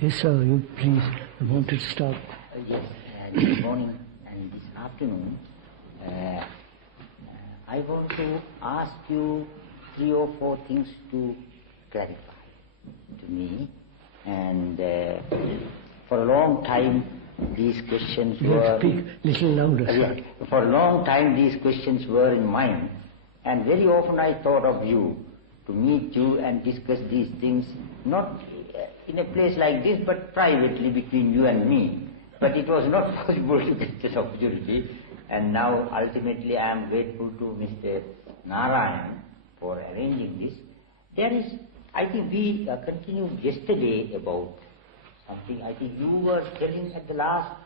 Yes, sir, you please. I want to start. Yes, this morning and this afternoon, I want to ask you 3 or 4 things to clarify to me. And for a long time, these questions You were... have to speak a little louder, sir. For a long time, these questions were in mind. And very often I thought of you, to meet you and discuss these things, not in a place like this, but privately between you and me. But it was not possible to get this opportunity. And now, ultimately, I am grateful to Mr. Narayan for arranging this. There is, I think we continued yesterday about something. I think you were telling at the last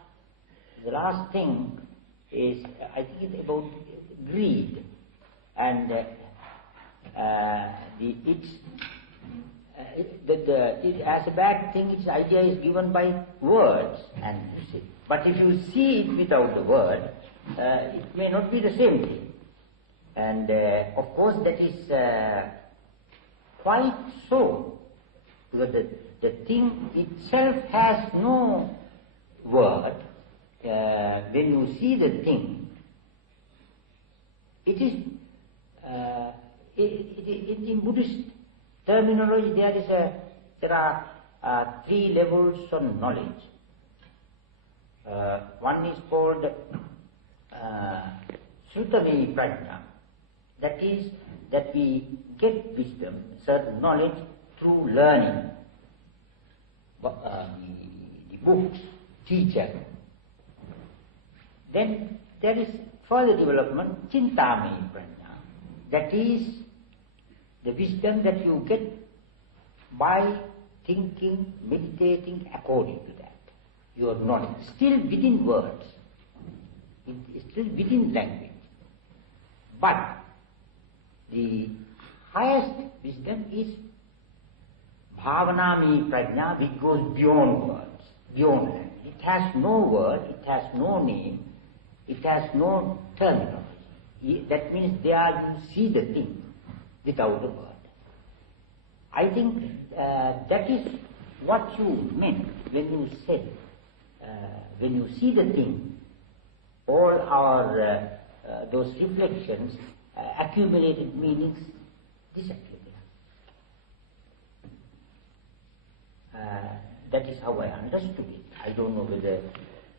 thing is, I think it's about greed. And as a bad thing, its idea is given by words. But if you see it without the word, it may not be the same thing. And of course that is quite so, because the thing itself has no word. When you see the thing, it is in Buddhist terminology there are 3 levels of knowledge. One is called Srutavi Prajna. That is, that we get wisdom, certain knowledge through learning. The books, teacher. Then there is further development, Chintamani Prajna. That is the wisdom that you get by thinking, meditating according to that. Your knowledge, still within words, it is still within language. But the highest wisdom is Bhavanami Prajna, which goes beyond words, beyond language. It has no word, it has no name, it has no terminology. That means there you see the thing without a word. I think that is what you meant when you said, when you see the thing, all our those reflections, accumulated meanings disappear. That is how I understood it. I don't know whether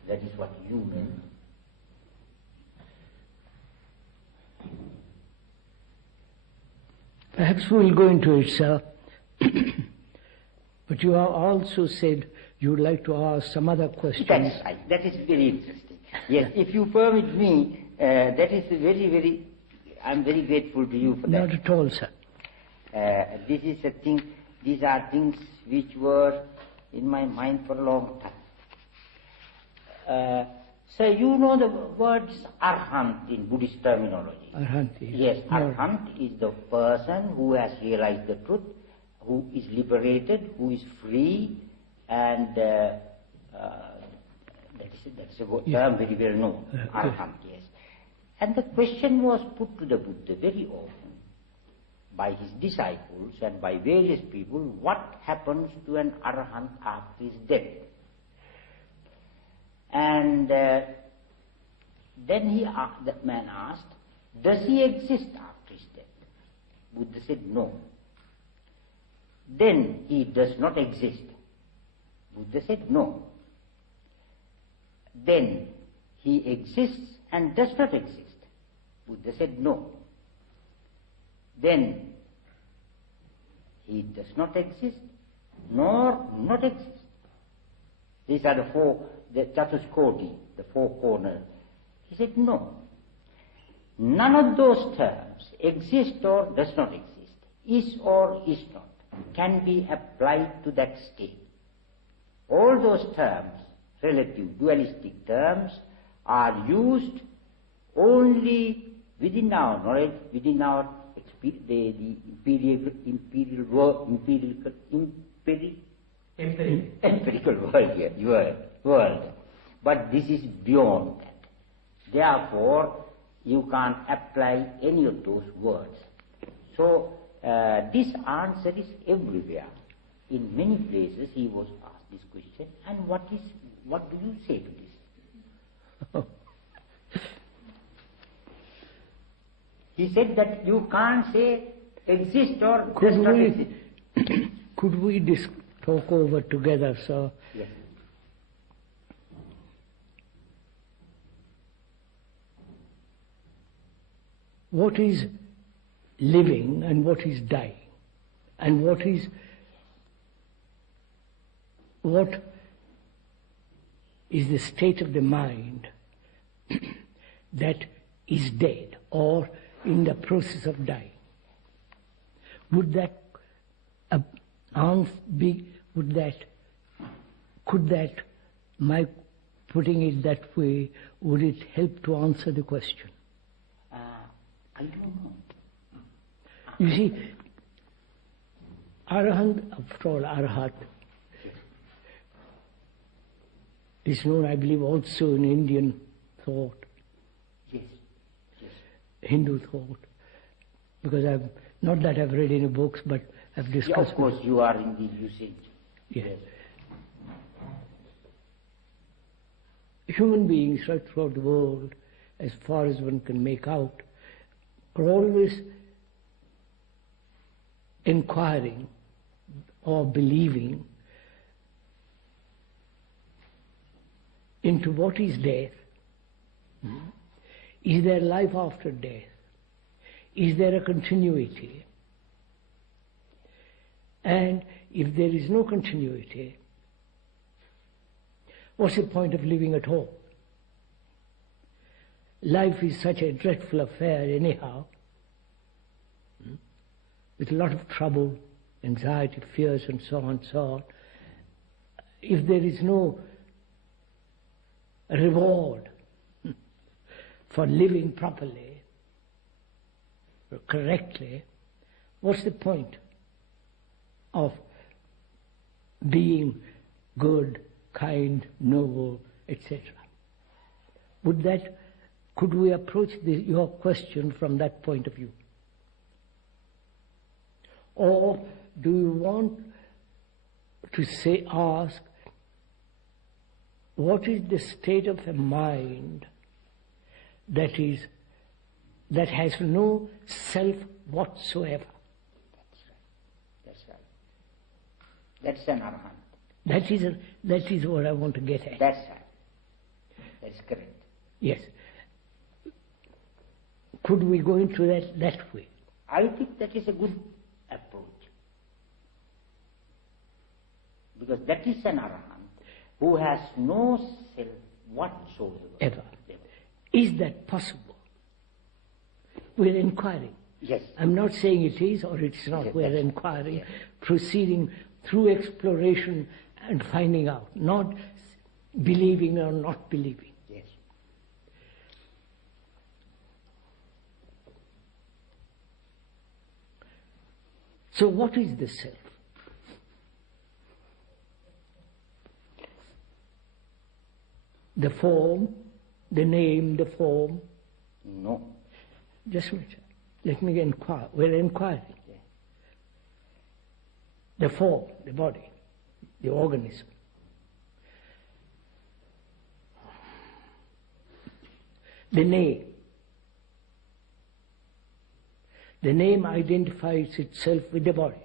that is what you meant. Perhaps we will go into it, sir. But you have also said you would like to ask some other questions. That's right. That is very interesting. Yes, if you permit me, that is very, I'm very grateful to you for that. Not at all, sir. This is a thing, these are things which were in my mind for a long time. So you know the words Arhant in Buddhist terminology. Arhant, yes. Arhant is the person who has realized the truth, who is liberated, who is free, and that's a term very well known. Arhant, yes. And the question was put to the Buddha very often by his disciples and by various people: what happens to an Arhant after his death? And then that man asked, does he exist after his death? Buddha said, no. Then he does not exist. Buddha said, no. Then he exists and does not exist. Buddha said, no. Then he does not exist, nor not exist. These are the Chatuskoti, the 4 corners. He said, no. None of those terms, exist or does not exist, is or is not, can be applied to that state. All those terms, relative, dualistic terms, are used only within our knowledge, within our the empirical world. But this is beyond that. Therefore, you can't apply any of those words. So, this answer is everywhere. In many places he was asked. this question, and what do you say to this? He said that you can't say exist or does not exist. Could we talk over together, sir? Yes. What is living and what is dying? And what is the state of the mind that is dead or in the process of dying? Could that, my putting it that way, would it help to answer the question? I don't know. You see, Arahant, after all, Arahat, is known, I believe, also in Indian thought. Yes. Yes. Hindu thought. Because not that I've read any books, but I've discussed. Yeah, of course, you are in the usage. Yes. Human beings right throughout the world, as far as one can make out, are always inquiring or believing into what is death. Is there life after death? Is there a continuity? And if there is no continuity, what's the point of living at all? Life is such a dreadful affair anyhow, with a lot of trouble, anxiety, fears, and so on and so on. If there is no reward for living properly, or correctly, what's the point of being good, kind, noble, etc.? Could we approach your question from that point of view? Or do you want to ask, what is the state of a mind that has no self whatsoever? That's right. That's an arahant. That is what I want to get at. That's right. That's correct. Yes. Could we go into that way? I think that is a good approach. Because that is an arahant who has no self whatsoever. Ever. Is that possible? We're inquiring. Yes. I'm not saying it is or it's not. Yes, we're inquiring, yes. Proceeding through exploration and finding out, not believing or not believing. Yes. So what is the self? The form, the name, the form? No. Just a minute. Let me inquire. We're inquiring. Yeah. The form, the body, the organism. The name. The name identifies itself with the body.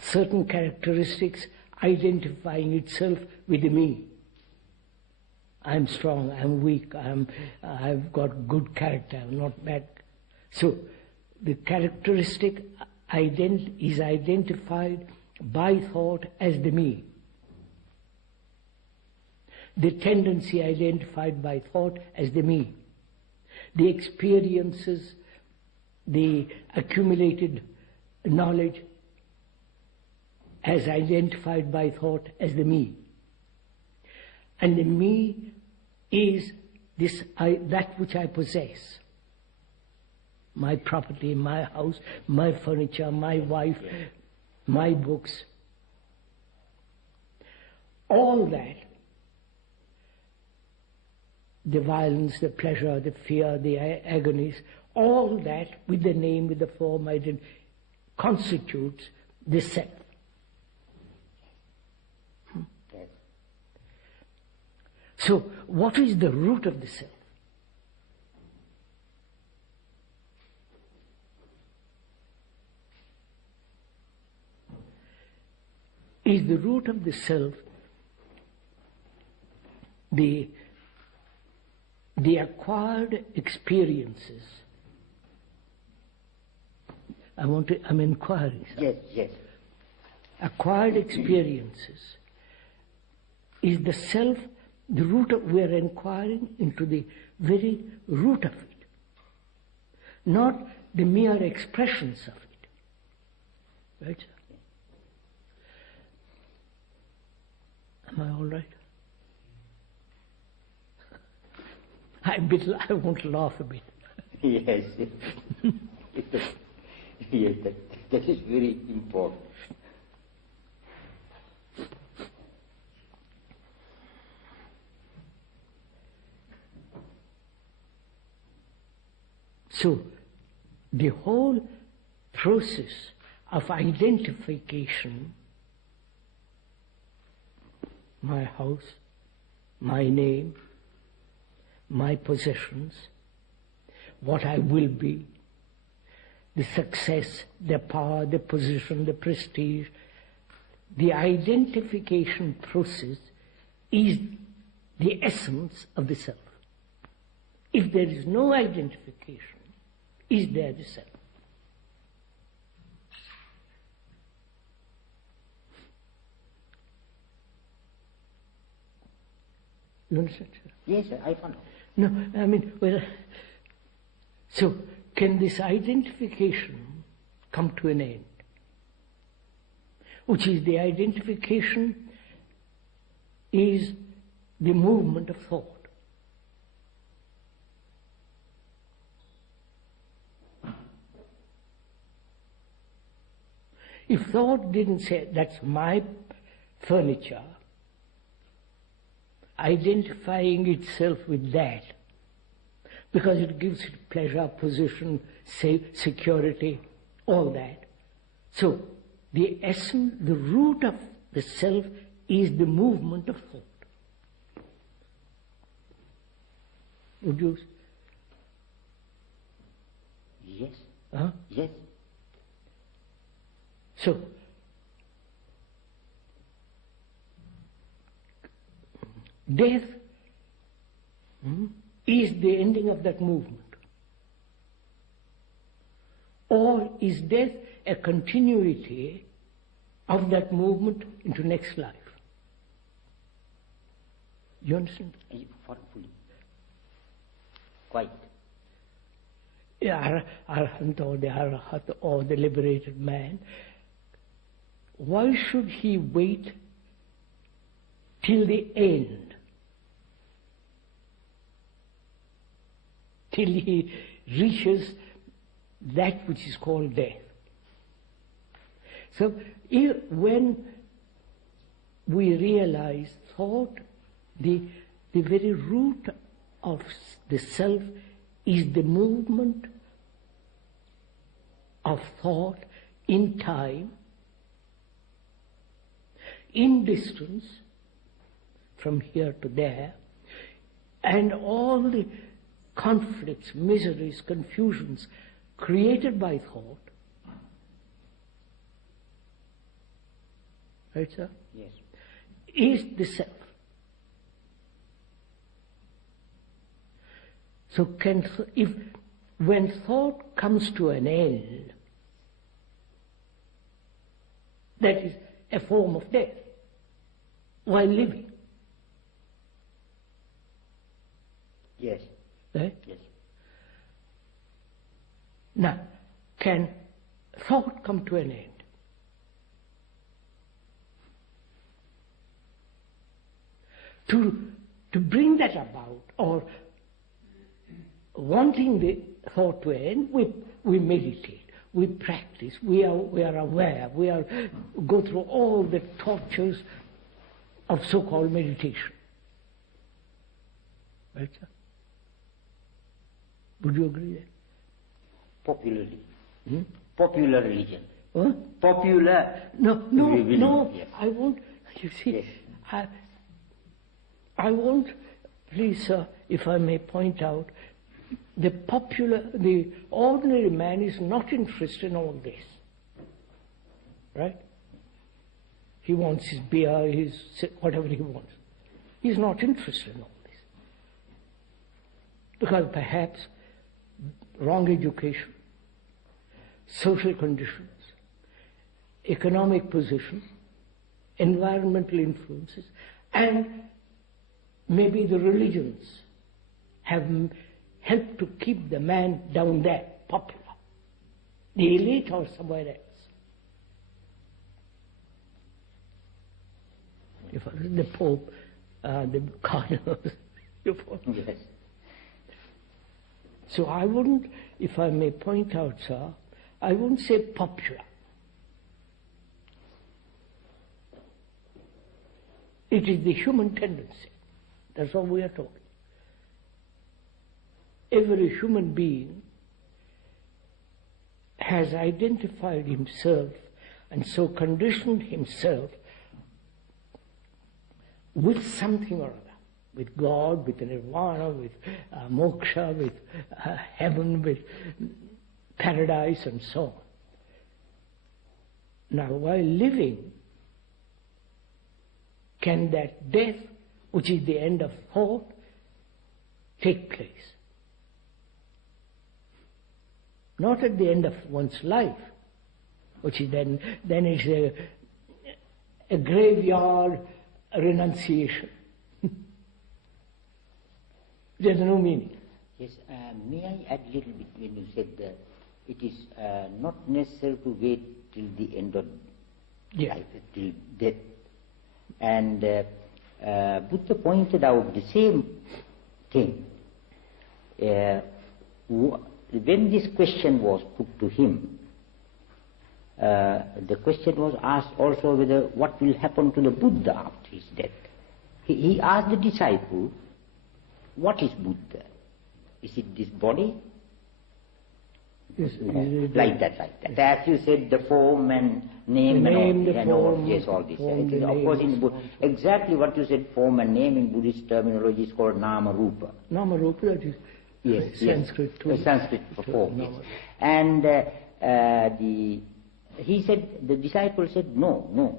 Certain characteristics identifying itself with me. I'm strong, I'm weak, I've got good character, I'm not bad. So, the characteristic is identified by thought as the me. The tendency identified by thought as the me. The experiences, the accumulated knowledge as identified by thought as the me. And the me is that which I possess. My property, my house, my furniture, my wife, my books. All that, the violence, the pleasure, the fear, the agonies, all that with the name, with the form, constitutes the self. So, what is the root of the self? Is the root of the self the acquired experiences? I'm inquiring. Yes, yes. Acquired experiences. Is the self the root of, we are inquiring into the very root of it, not the mere expressions of it. Right, sir? Am I all right? I want to laugh a bit. Yes. Yes, that is very important. So, the whole process of identification, my house, my name, my possessions, what I will be, the success, the power, the position, the prestige, the identification process is the essence of the self. If there is no identification, is there the self? You understand, sir? Yes, sir, I follow. No, I mean, well, so can this identification come to an end? Which is the identification is the movement of thought. If thought didn't say, that's my furniture, identifying itself with that, because it gives it pleasure, position, security, all that. So, the essence, the root of the self is the movement of thought. Would you? Yes. Huh? Yes. So, death is the ending of that movement. Or is death a continuity of that movement into next life? You understand? Fully. Quite. The Arahant or the Arahat or the liberated man, why should he wait till the end? Till he reaches that which is called death. So, when we realize thought, the very root of the self is the movement of thought in time, in distance, from here to there, and all the conflicts, miseries, confusions created by thought. Right, sir? Yes. Is the self. So when thought comes to an end, that is a form of death while living. Yes. Right? Yes. Now, can thought come to an end? To bring that about, or wanting the thought to end, we meditate, we practice, we are aware, go through all the tortures of so-called meditation. Right, sir? Would you agree there? Popularly. Popular religion. Huh? Popular. No, Yes. I won't, you see, Yes. I won't Please, sir, if I may point out, the ordinary man is not interested in all this. Right? He wants his beer, his whatever he wants. He's not interested in all this. Because perhaps wrong education, social conditions, economic position, environmental influences, and maybe the religions have helped to keep the man down there, popular. The elite or somewhere else. If the Pope, the cardinals, you follow? Yes. So I wouldn't, if I may point out, sir, I wouldn't say popular. It is the human tendency. That's all we are talking. Every human being has identified himself and so conditioned himself with something or other, with God, with nirvana, with moksha, with heaven, with paradise, and so on. Now, while living, can that death, which is the end of thought, take place? Not at the end of one's life, which is then it's a graveyard renunciation. There's no meaning. Yes, may I add a little bit when you said that it is not necessary to wait till the end of life, till death. And Buddha pointed out the same thing. When this question was put to him, the question was asked also whether what will happen to the Buddha after his death. He asked the disciple, what is Buddha? Is it this body? Yes, like that. As you said, the form and name and all, yes, all this. Of course, exactly what you said, form and name in Buddhist terminology is called nama rupa. Nama rupa, that is Sanskrit too. Sanskrit for form, yes. And he said, the disciple said, no.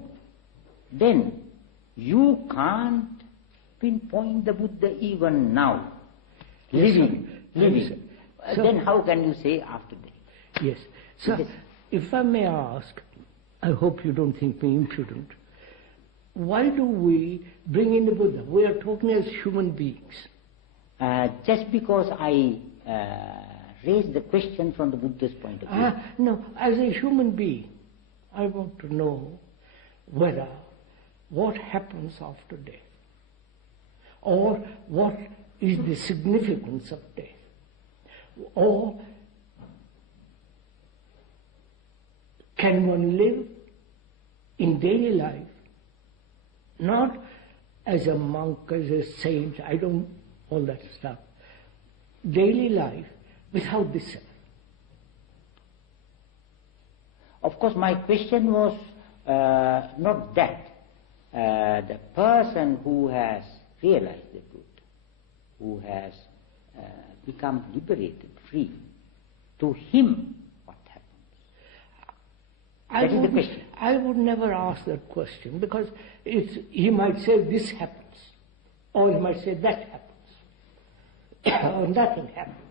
Then you can't pinpoint the Buddha even now, living. So, then how can you say after death? Yes. So, if I may ask, I hope you don't think me impudent, why do we bring in the Buddha? We are talking as human beings. Just because I raised the question from the Buddha's point of view. No, as a human being, I want to know whether what happens after death, or what is the significance of death, or can one live in daily life, not as a monk, as a saint, all that stuff, daily life without this self? Of course, my question was not that. The person who has realized the truth, who has become liberated, free, to him what happens? That is the question. I would never ask that question, because he might say this happens, or he might say that happens, or nothing happens.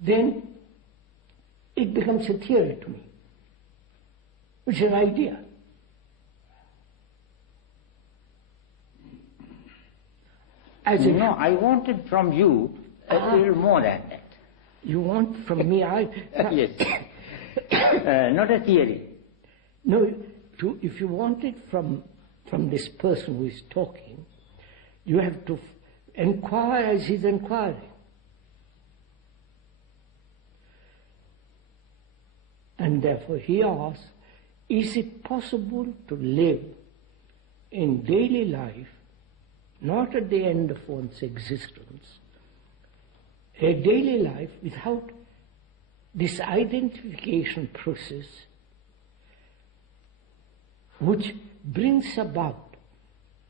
Then it becomes a theory to me, which is an idea. I wanted from you a little more than that. You want from me? Yes. Not a theory. No, if you want it from this person who is talking, you have to inquire as he's inquiring. And therefore he asks, is it possible to live in daily life, not at the end of one's existence, a daily life without this identification process which brings about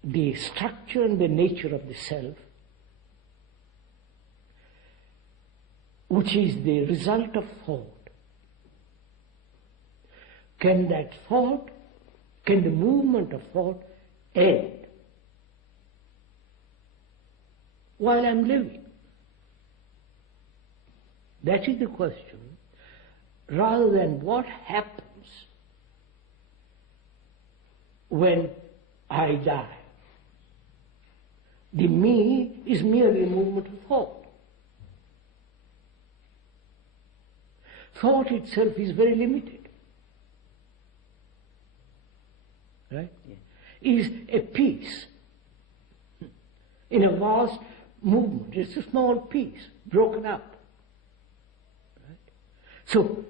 the structure and the nature of the self, which is the result of thought, can the movement of thought end while I'm living? That is the question, rather than what happens when I die. The me is merely a movement of thought. Thought itself is very limited. Right? Yeah. Is a piece in a vast movement. It's a small piece, broken up. Right? So,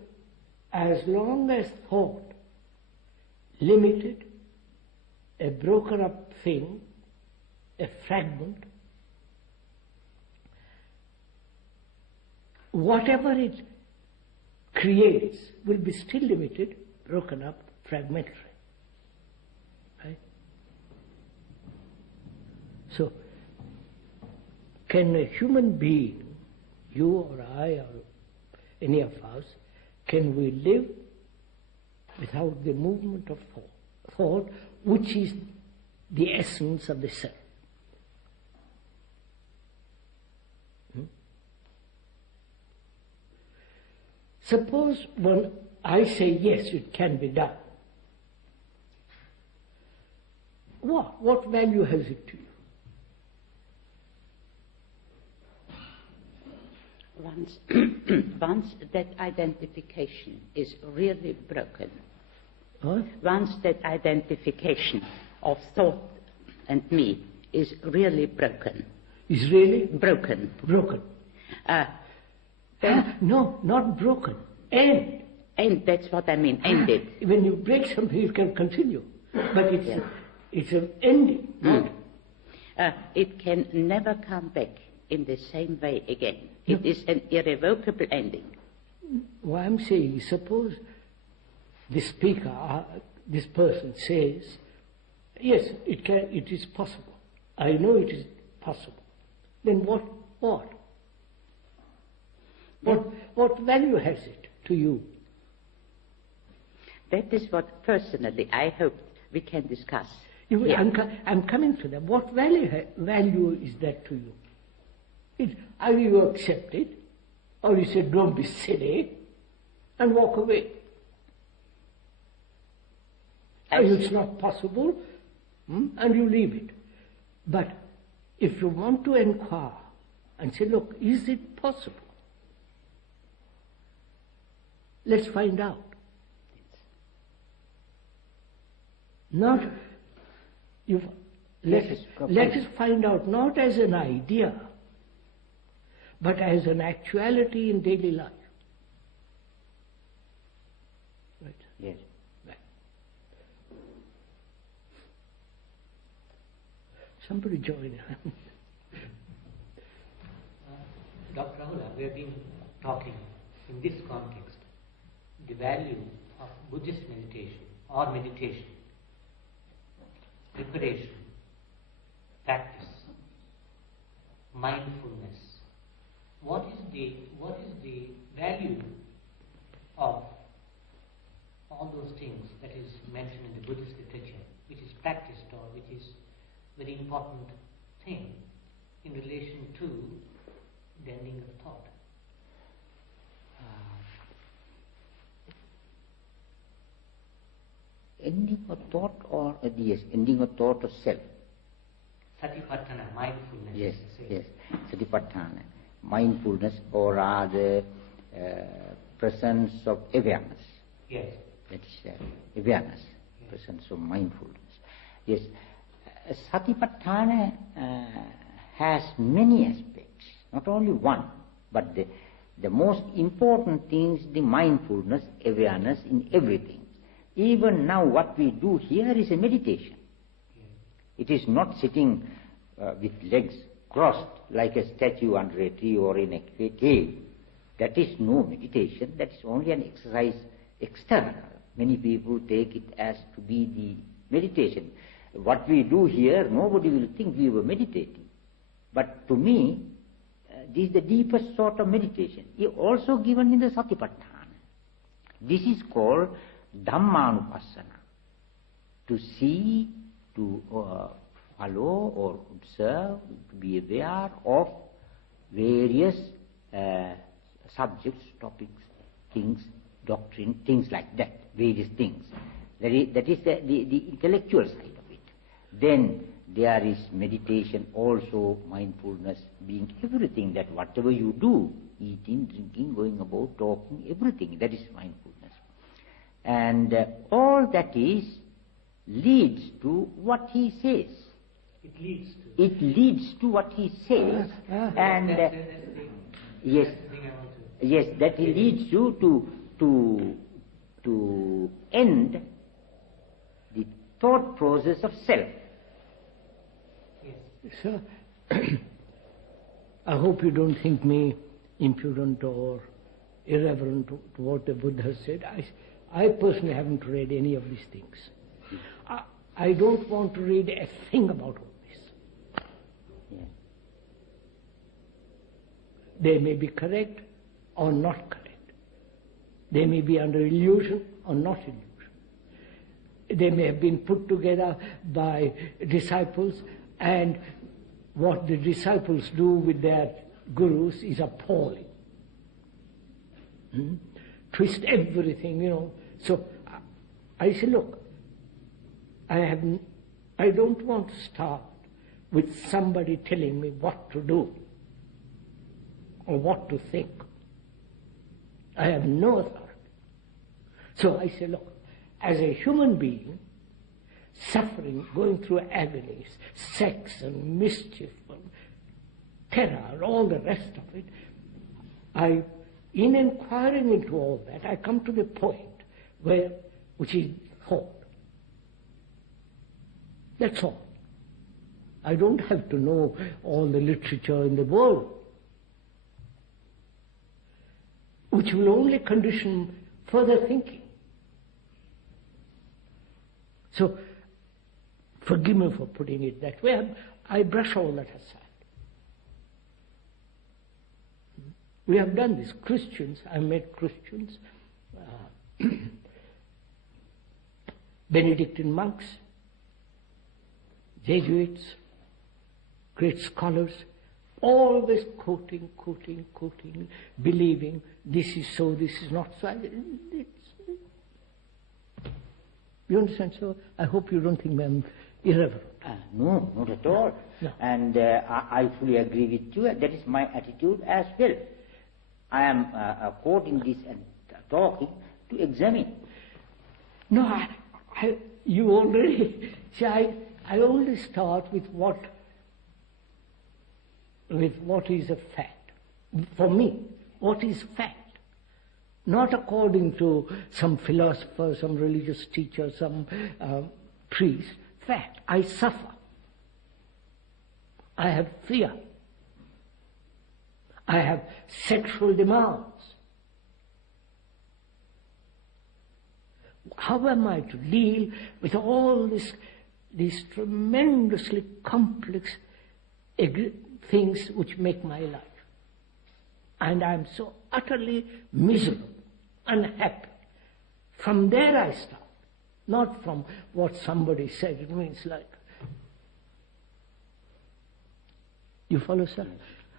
as long as thought, limited, a broken up thing, a fragment, whatever it creates will be still limited, broken up, fragmentary. Right? So, can a human being, you or I or any of us, can we live without the movement of thought, which is the essence of the self? Suppose when I say yes, it can be done. What value has it to you? Once that identification is really broken, What? once that identification of thought and me is really broken. Is really? Broken. Broken. No, not broken. End. And that's what I mean, ended. When you break something, it can continue. But it's an ending. It can never come back in the same way again. No. It is an irrevocable ending. What I'm saying is, suppose the speaker, this person says, yes, it is possible. I know it is possible. Then what? What value has it to you? That is what personally I hope we can discuss. I'm coming to that. What value is that to you? Either you accept it, or you say, don't be silly, and walk away. Or it's not possible, and you leave it. But if you want to inquire and say, look, is it possible? Let's find out. Let us find out not as an idea, but as an actuality in daily life. Right? Yes. Right. Somebody join. Dr. Rahula, we have been talking in this context the value of Buddhist meditation or meditation, preparation, practice, mindfulness. What is the value of all those things that is mentioned in the Buddhist literature, which is practiced or which is very important thing in relation to the ending of thought? Ending of thought or yes, ending of thought of self. Satipatthana, mindfulness. Yes. Satipatthana, mindfulness, or rather presence of awareness. Yes. That is awareness, yes. Presence of mindfulness. Yes. Satipatthana has many aspects, not only one, but the most important thing is the mindfulness, awareness in everything. Even now what we do here is a meditation. It is not sitting with legs crossed like a statue under a tree or in a cave. That is no meditation, that is only an exercise external. Many people take it as to be the meditation. what we do here, nobody will think we were meditating. But to me, this is the deepest sort of meditation. It also given in the Satipatthana. This is called Dhammanupassana. To see, to follow or observe, to be aware of various subjects, topics, things, doctrine, things like that, various things. That is the intellectual side of it. Then there is meditation also, mindfulness, being everything, that whatever you do, eating, drinking, going about, talking, everything, that is mindfulness. And all that leads to what he says. It leads to what he says. And yes, that leads you to end the thought process of self. Sir, I hope you don't think me impudent or irreverent to what the Buddha said. I personally haven't read any of these things. I don't want to read a thing about all this. Yeah. They may be correct or not correct. They may be under illusion or not illusion. They may have been put together by disciples, and what the disciples do with their gurus is appalling. Twist everything, So I say, look, I don't want to start with somebody telling me what to do or what to think. I have no authority. So I say, look, as a human being, suffering, going through agonies, sex and mischief and terror, all the rest of it, in inquiring into all that, I come to the point which is thought. That's all. I don't have to know all the literature in the world, which will only condition further thinking. So, forgive me for putting it that way. I brush all that aside. We have done this. Christians, I met Christians, Benedictine monks, Jesuits, great scholars, always quoting, believing this is so, this is not so. You understand? So I hope you don't think I'm irreverent. No, not at all. No. And I fully agree with you. That is my attitude as well. I am quoting this and talking to examine. No, you already see. I only start with what is a fact. For me, what is fact? Not according to some philosopher, some religious teacher, some priest. Fact. I suffer. I have fear. I have sexual demands. How am I to deal with all these tremendously complex things which make my life? And I'm so utterly miserable, unhappy. From there I start, not from what somebody said. It means like, you follow, sir?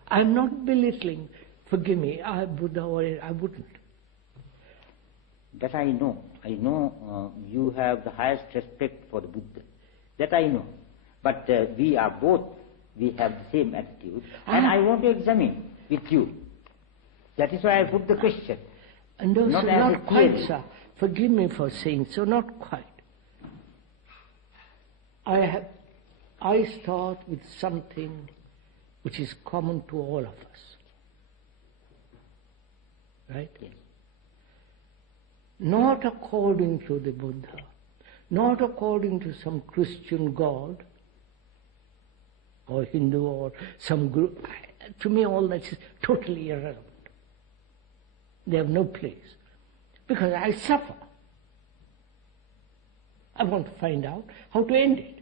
I'm not belittling, forgive me, Buddha, or I wouldn't. That I know. I know you have the highest respect for the Buddha. That I know. But we have the same attitude. And I want to examine with you. That is why I put the question. And also not quite, sir. Forgive me for saying so, not quite. I start with something which is common to all of us. Right? Yes. Not according to the Buddha, not according to some Christian God or Hindu or some group. To me all that is totally irrelevant. They have no place. Because I suffer. I want to find out how to end it.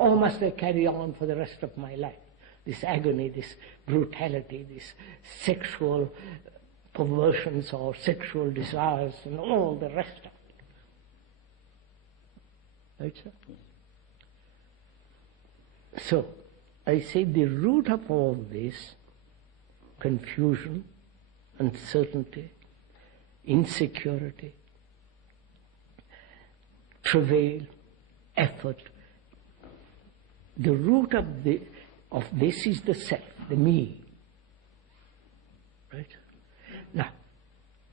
Or must I carry on for the rest of my life? This agony, this brutality, this sexual perversions or sexual desires and all the rest of it. Right, sir? So, I say the root of all this, confusion, uncertainty, insecurity, travail, effort, the root of this is the self, the me. Right? Now,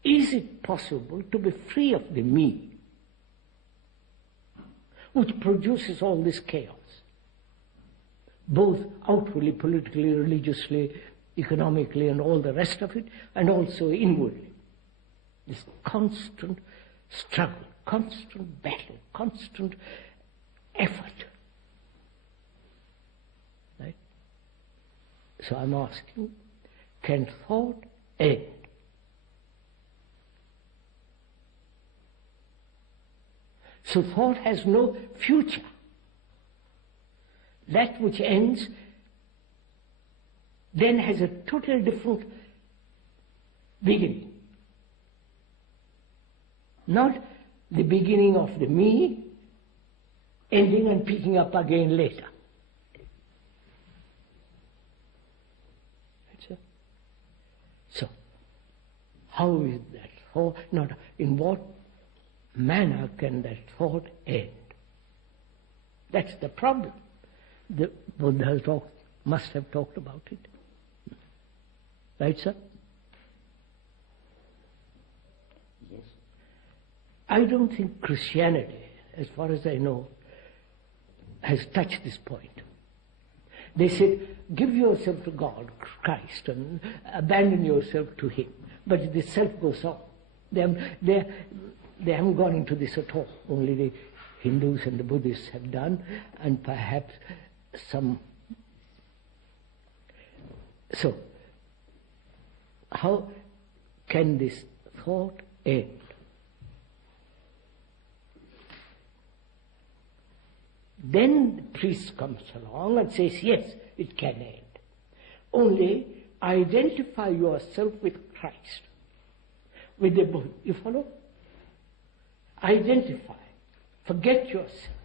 is it possible to be free of the me, which produces all this chaos, both outwardly, politically, religiously, economically, and all the rest of it, and also inwardly? This constant struggle, constant battle, constant effort. Right? So I'm asking, can thought end? So thought has no future. That which ends then has a totally different beginning. Not the beginning of the me, ending and picking up again later. So, how is that thought? Not in what manner can that thought end? That's the problem. The Buddha must have talked about it. Right, sir? Yes. I don't think Christianity, as far as I know, has touched this point. They said, give yourself to God, Christ, and abandon yourself to Him. But the self goes on. They haven't gone into this at all. Only the Hindus and the Buddhists have done, and perhaps some. So, how can this thought end? Then the priest comes along and says, yes, it can end. Only identify yourself with Christ, with the Buddha. You follow? Identify. Forget yourself.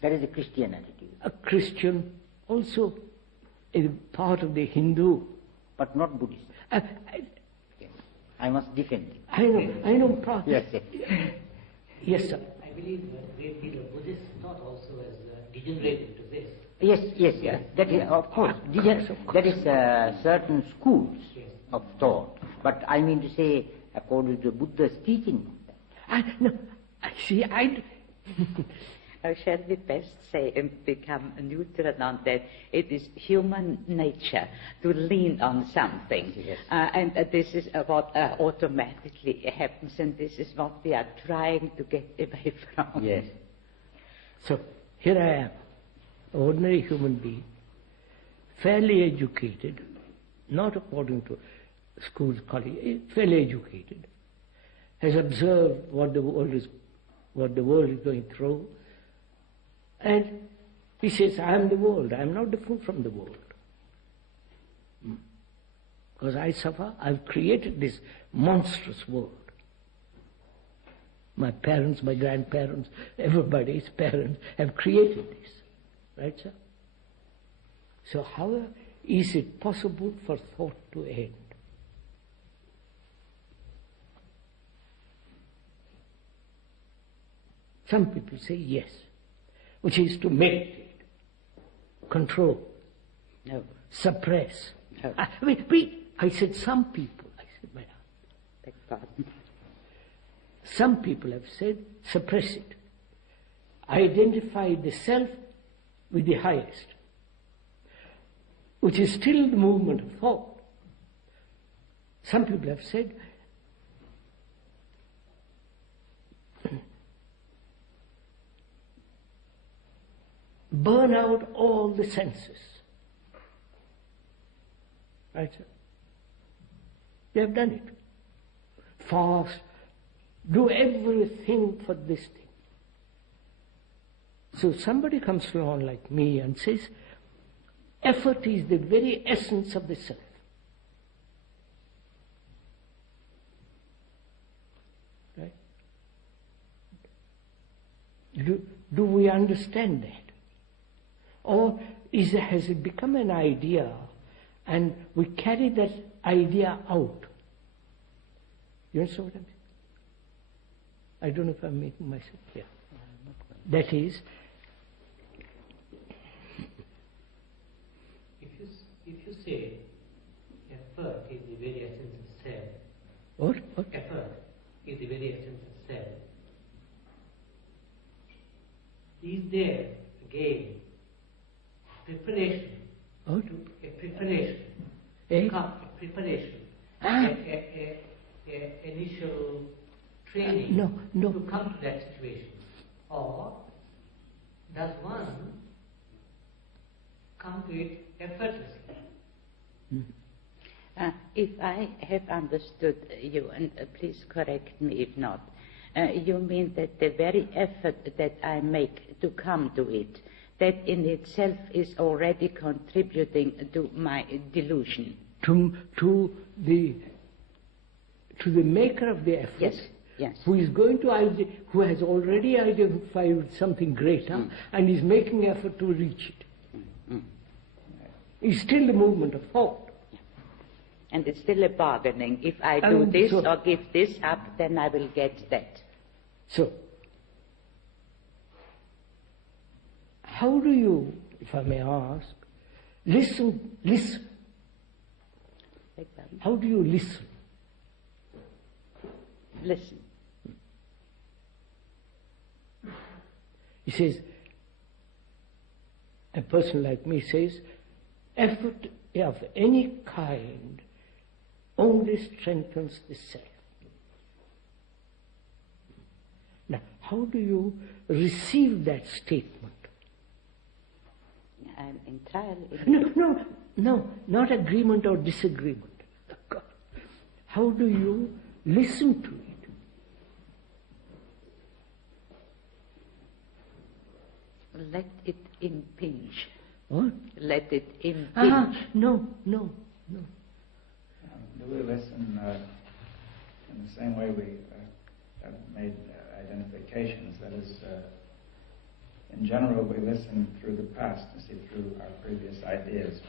That is a Christian attitude. A Christian also is part of the Hindu. But not Buddhist. I must defend it. I know. Yes, yes. Yes, sir. I believe a great deal of Buddhist thought also has degenerated to this. Yes. That is, of course. That is certain schools of thought. But I mean to say, according to Buddha's teaching. Shall we best say and become neutral on that? It is human nature to lean on something. Yes. And this is what automatically happens, and this is what we are trying to get away from. Yes. So, here I am, an ordinary human being, fairly educated, not according to schools, college, fairly educated, has observed what the world is going through, and he says, I am the world, I am not different from the world. Because I suffer, I've created this monstrous world. My parents, my grandparents, everybody's parents have created this. Right, sir? So how is it possible for thought to end? Some people say yes, which is to meditate, control, suppress. No. I said some people. I said, madam. Beg pardon. Some people have said, suppress it. Identify the self with the highest, which is still the movement of thought. Some people have said, burn out all the senses. Right, sir? They have done it. Fast, do everything for this thing. So somebody comes along like me and says, effort is the very essence of the self. Right? Do we understand that? Or has it become an idea and we carry that idea out? You understand what I mean? I don't know if I'm making myself clear. That is, if you say effort is the very essence of self. What? Effort is the very essence of self. Is there again preparation? What? A preparation. Eh? A preparation. Ah. A initial training No. to come to that situation. Or does one come to it effortlessly? If I have understood you, and please correct me if not, you mean that the very effort that I make to come to it, that in itself is already contributing to my delusion. To the maker of the effort. Yes. Who is going to who has already identified something greater and is making effort to reach it. It's still the movement of thought. And it's still a bargaining. If I do this or give this up, then I will get that. So, how do you, if I may ask, listen? How do you listen? Listen. He says, a person like me says, effort of any kind only strengthens the self. Now, how do you receive that statement? I'm entirely... No, not agreement or disagreement. How do you listen to it? Let it impinge. What? Let it impinge. No. Do we listen in the same way we have made identifications? That is, in general, we listen through the past, you see, through our previous ideas,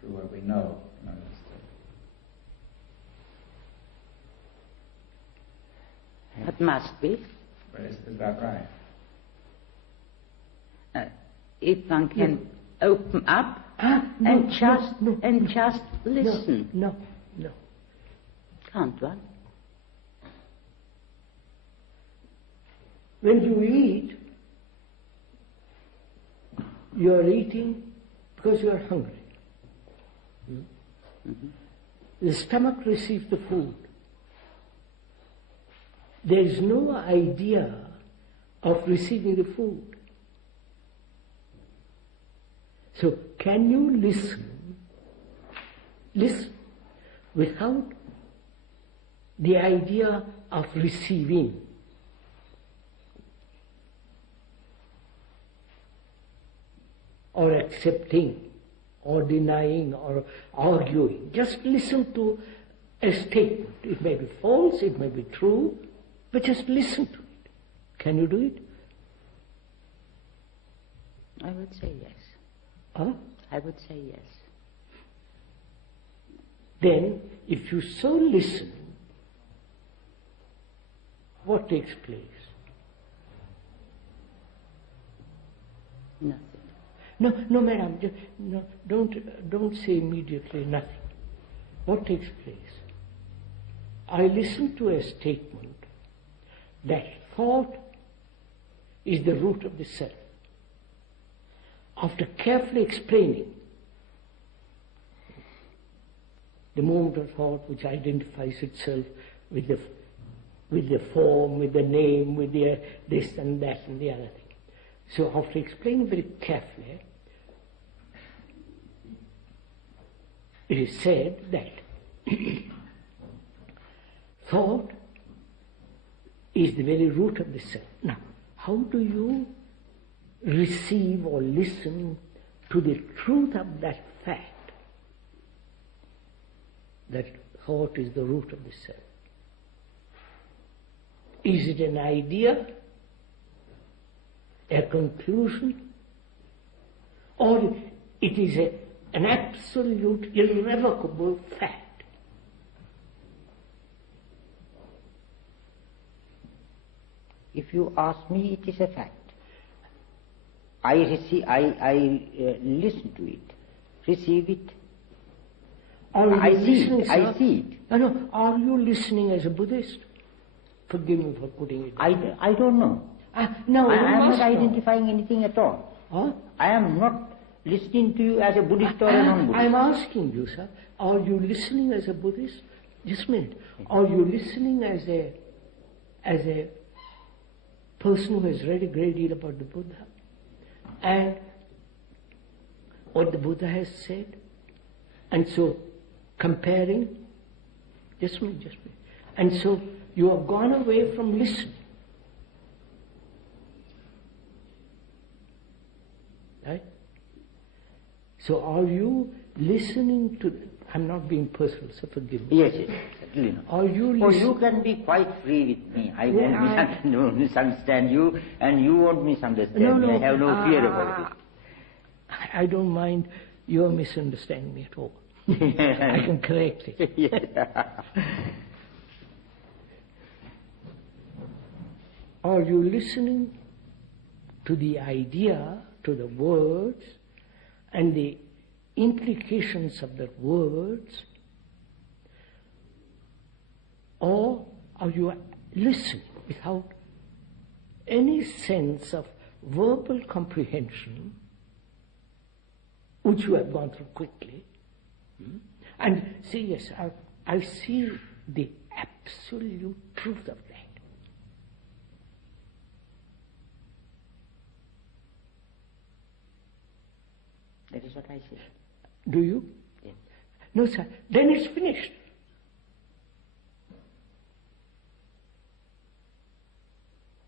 through what we know. It must be. But is that right? If one can open up and just listen. No. Can't one? When you eat, you are eating because you are hungry. Mm-hmm. The stomach receives the food. There is no idea of receiving the food. So, can you listen without the idea of receiving? Or accepting, or denying, or arguing. Just listen to a statement. It may be false, it may be true, but just listen to it. Can you do it? I would say yes. Huh? I would say yes. Then, if you so listen, what takes place? Nothing. No, madam, don't say immediately nothing. What takes place? I listen to a statement that thought is the root of the self. After carefully explaining the movement of thought which identifies itself with the form, with the name, with the this and that and the other thing. So after explaining very carefully, it is said that thought is the very root of the self. Now, how do you receive or listen to the truth of that fact that thought is the root of the self? Is it an idea, a conclusion, or it is an absolute, irrevocable fact? If you ask me, it is a fact. I listen to it, receive it. I see it. No, are you listening as a Buddhist? Forgive me for putting it. I don't know. No, I am not know. identifying anything at all. Huh? I am not listening to you as a Buddhist or a non-Buddhist. I am asking you, sir, are you listening as a Buddhist? Just a minute. Are you listening as a person who has read a great deal about the Buddha and what the Buddha has said, and so comparing, just a minute, and so you have gone away from listening, right? So are you listening to, I'm not being personal, so forgive me. Yes, certainly not. Are you listening? Oh, you can be quite free with me. I won't misunderstand you, and you won't misunderstand me. I have no fear about it. I don't mind your misunderstanding me at all. I can correct it. Yeah. Are you listening to the idea, to the words, and the implications of the words, or are you listening without any sense of verbal comprehension, which you have gone through quickly? And see, yes, I see the absolute truth of that. That is what I say. Do you? Yes. No, sir. Then it's finished.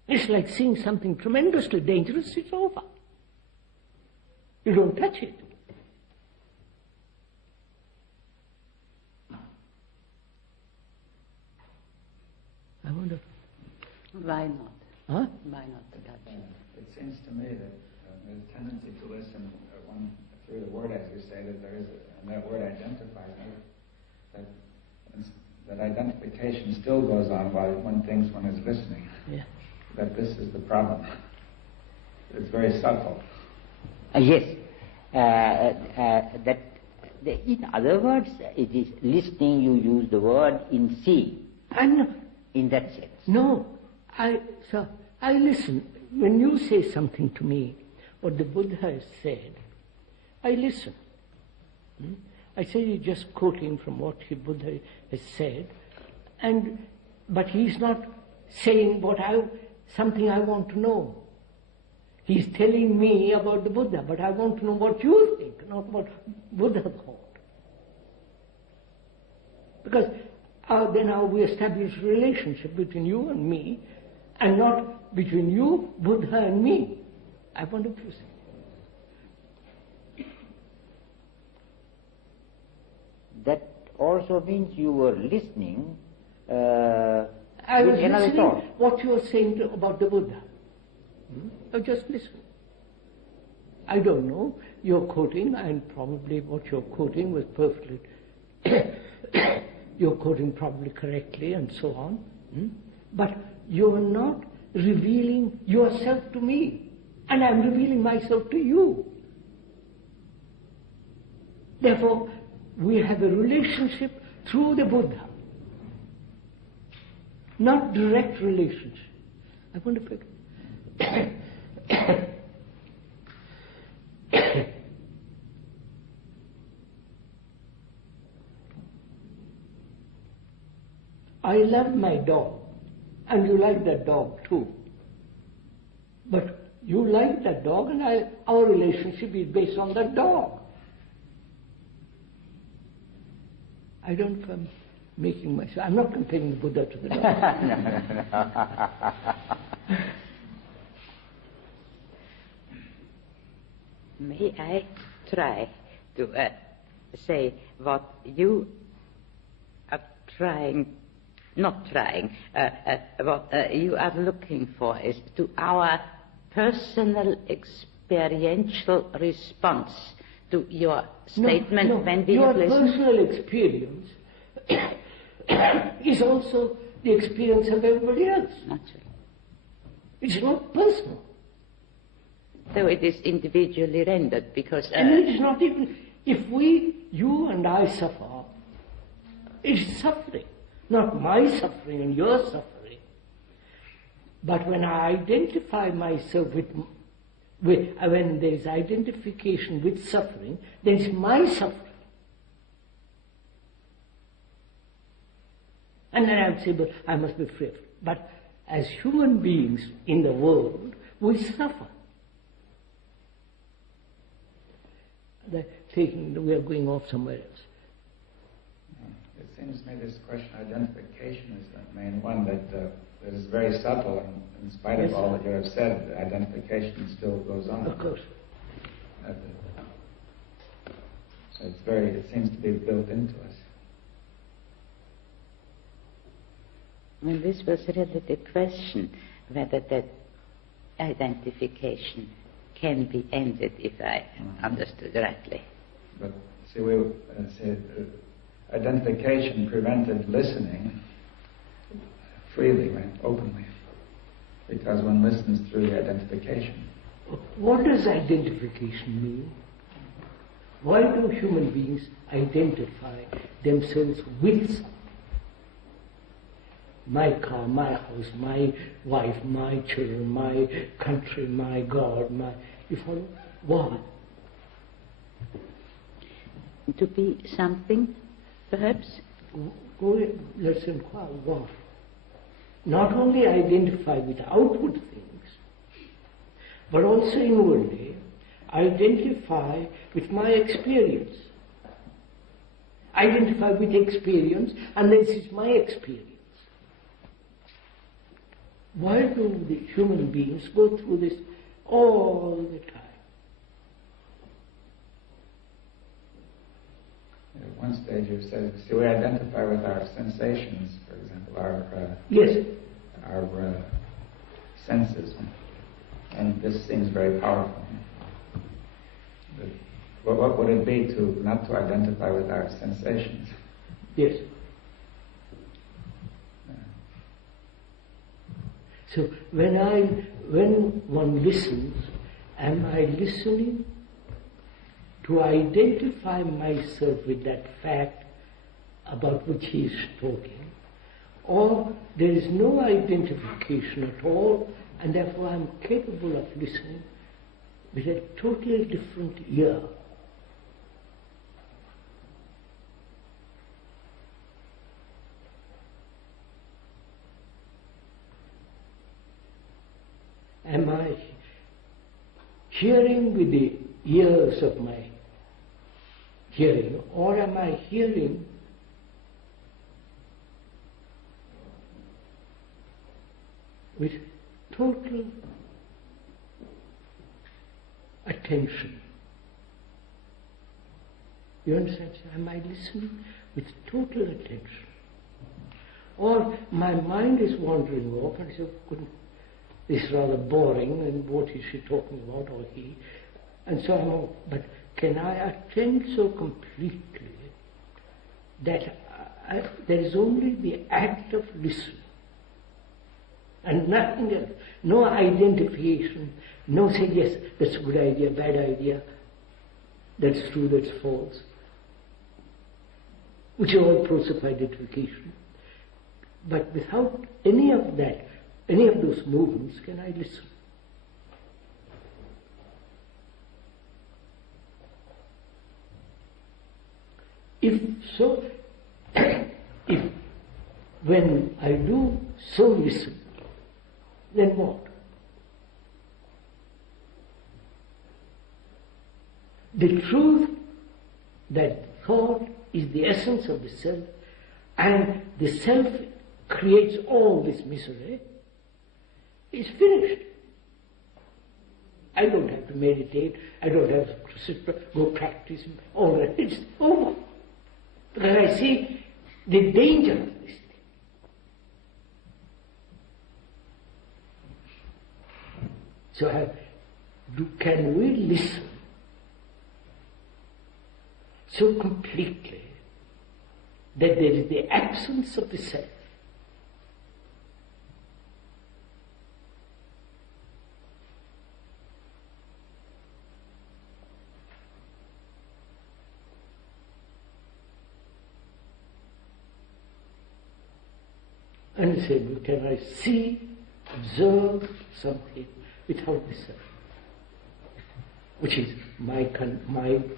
It's like seeing something tremendously dangerous, it's over. You don't touch it. I wonder. Why not? Huh? Why not touch it? It seems to me that there's a tendency to listen through the word, as you say, that there is, and that word identifies it, that identification still goes on while one thinks one is listening. Yeah. That this is the problem. It's very subtle. Yes. In other words, it is listening, you use the word in seeing. In that sense. No. Sir, I listen. When you say something to me, what the Buddha has said, I listen. I say you're just quoting from what the Buddha has said, but he's not saying something I want to know. He's telling me about the Buddha, but I want to know what you think, not what Buddha thought. Because then how we establish a relationship between you and me, and not between you, Buddha, and me. I wonder if you see. That also means you were listening I was with another listening thought. what you were saying about the Buddha. I just listen. I don't know. You're quoting, and probably what you're quoting was perfectly. You're quoting probably correctly, and so on. But you're not revealing yourself to me, and I'm revealing myself to you. Therefore, we have a relationship through the Buddha, not direct relationship. I wonder if I love my dog, and you like that dog too. But you like that dog, and our relationship is based on that dog. I don't know if I'm making myself. I'm not comparing the Buddha to the dog. May I try to say what you are what you are looking for is to our personal experiential response to your statement when we your have listened? personal experience is also the experience of everybody else. Naturally. It's not personal. So it is individually rendered because... and it is not even... If you and I suffer, it is suffering. Not my suffering and your suffering. But when I identify myself when there is identification with suffering, then it's my suffering. And then I would say, but I must be free of it. But as human beings in the world, we suffer. We are going off somewhere else. It seems to me this question of identification is the main one that is very subtle, and in spite of all that you have said, identification still goes on. Of course. It seems to be built into us. Well, this was really the question, whether that identification can be ended, if I understood rightly. But see, identification prevented listening freely, right, openly, because one listens through the identification. What does identification mean? Why do human beings identify themselves with something? My car, my house, my wife, my children, my country, my God, you follow? Why? To be something, perhaps? Let's inquire why. Not only identify with outward things, but also inwardly identify with my experience. Identify with experience, and this is my experience. Why do the human beings go through this all the time? At one stage you said, we identify with our sensations, for example, our senses, and this seems very powerful. But what would it be not to identify with our sensations? Yes. So when one listens, am I listening to identify myself with that fact about which he is talking, or there is no identification at all, and therefore I am capable of listening with a totally different ear? Am I hearing with the ears of my hearing, or am I hearing with total attention? You understand? Am I listening with total attention? Or my mind is wandering off and I say, this is rather boring, and what is she talking about, or he? And so on. But can I attend so completely that there is only the act of listening and nothing else? No identification, no say, yes, that's a good idea, bad idea, that's true, that's false, which are all process of identification. But without any of that, any of those movements, can I listen? If so, if when I do so listen, then what? The truth that thought is the essence of the self, and the self creates all this misery, is finished. I don't have to meditate, I don't have to sit, go practice, all that. It's over. Because I see the danger of this thing. So can we listen so completely that there is the absence of the self? And he said, can I see, observe something without the self? Which is my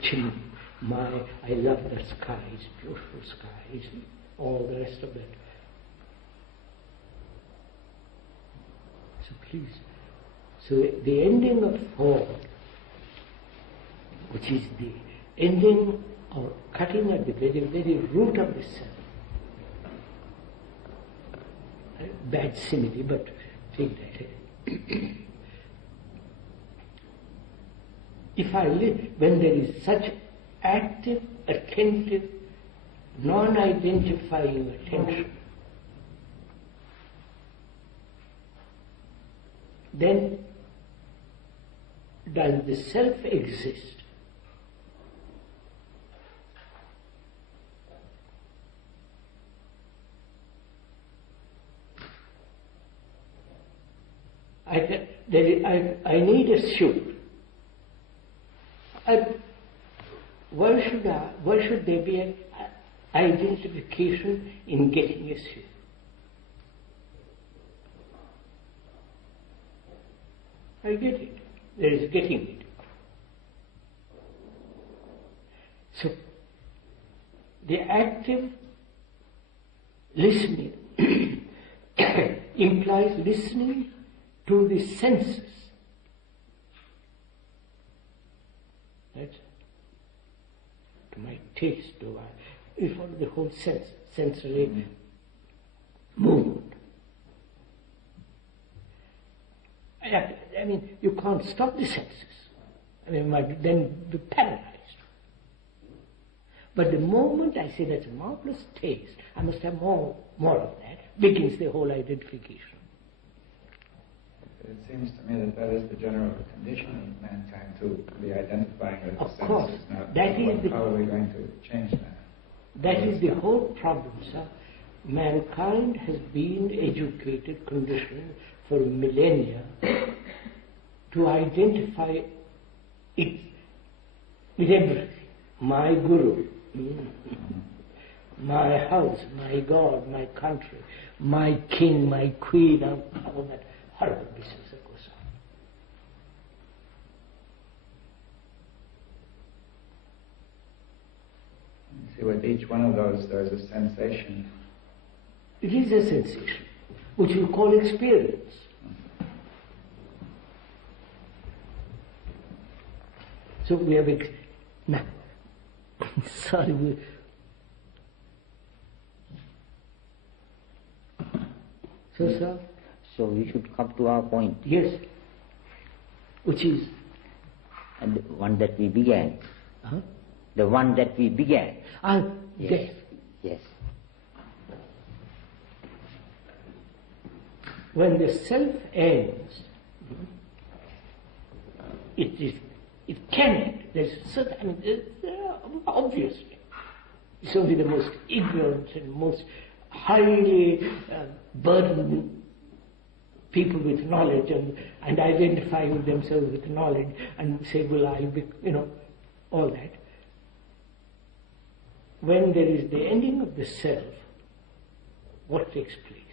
chimney, I love the skies, beautiful skies, all the rest of that. So please, so the ending of thought, which is the ending or cutting at the very, very root of the self. Bad simile, but take that. If I live, when there is such active, attentive, non-identifying attention, then does the self exist? I need a suit. Why should there be an identification in getting a suit? I get it. There is getting it. So, the active listening implies listening to the senses. Right? To my taste, if the whole sensory movement. I mean, you can't stop the senses. I mean, you might then be paralyzed. But the moment I say that's a marvelous taste, I must have more of that, begins the whole identification. It seems to me that is the general condition of mankind, to be identifying with the senses. Of course. Now, how are we going to change that? That is the whole problem, sir. Mankind has been educated, conditioned for millennia to identify it with everything. My guru, my house, my God, my country, my king, my queen, all that horrible business that goes on. See, with each one of those, there's a sensation. It is a sensation, which we call experience. So we have sorry, sir? So we should come to our point. Yes. Which is? And the one that we began. Huh? The one that we began. Yes. Yes. When the self ends, it cannot. There's certain, obviously, it's only the most ignorant and most highly burdened people with knowledge and identifying themselves with knowledge and say, well, I'll be, all that. When there is the ending of the self, what takes place?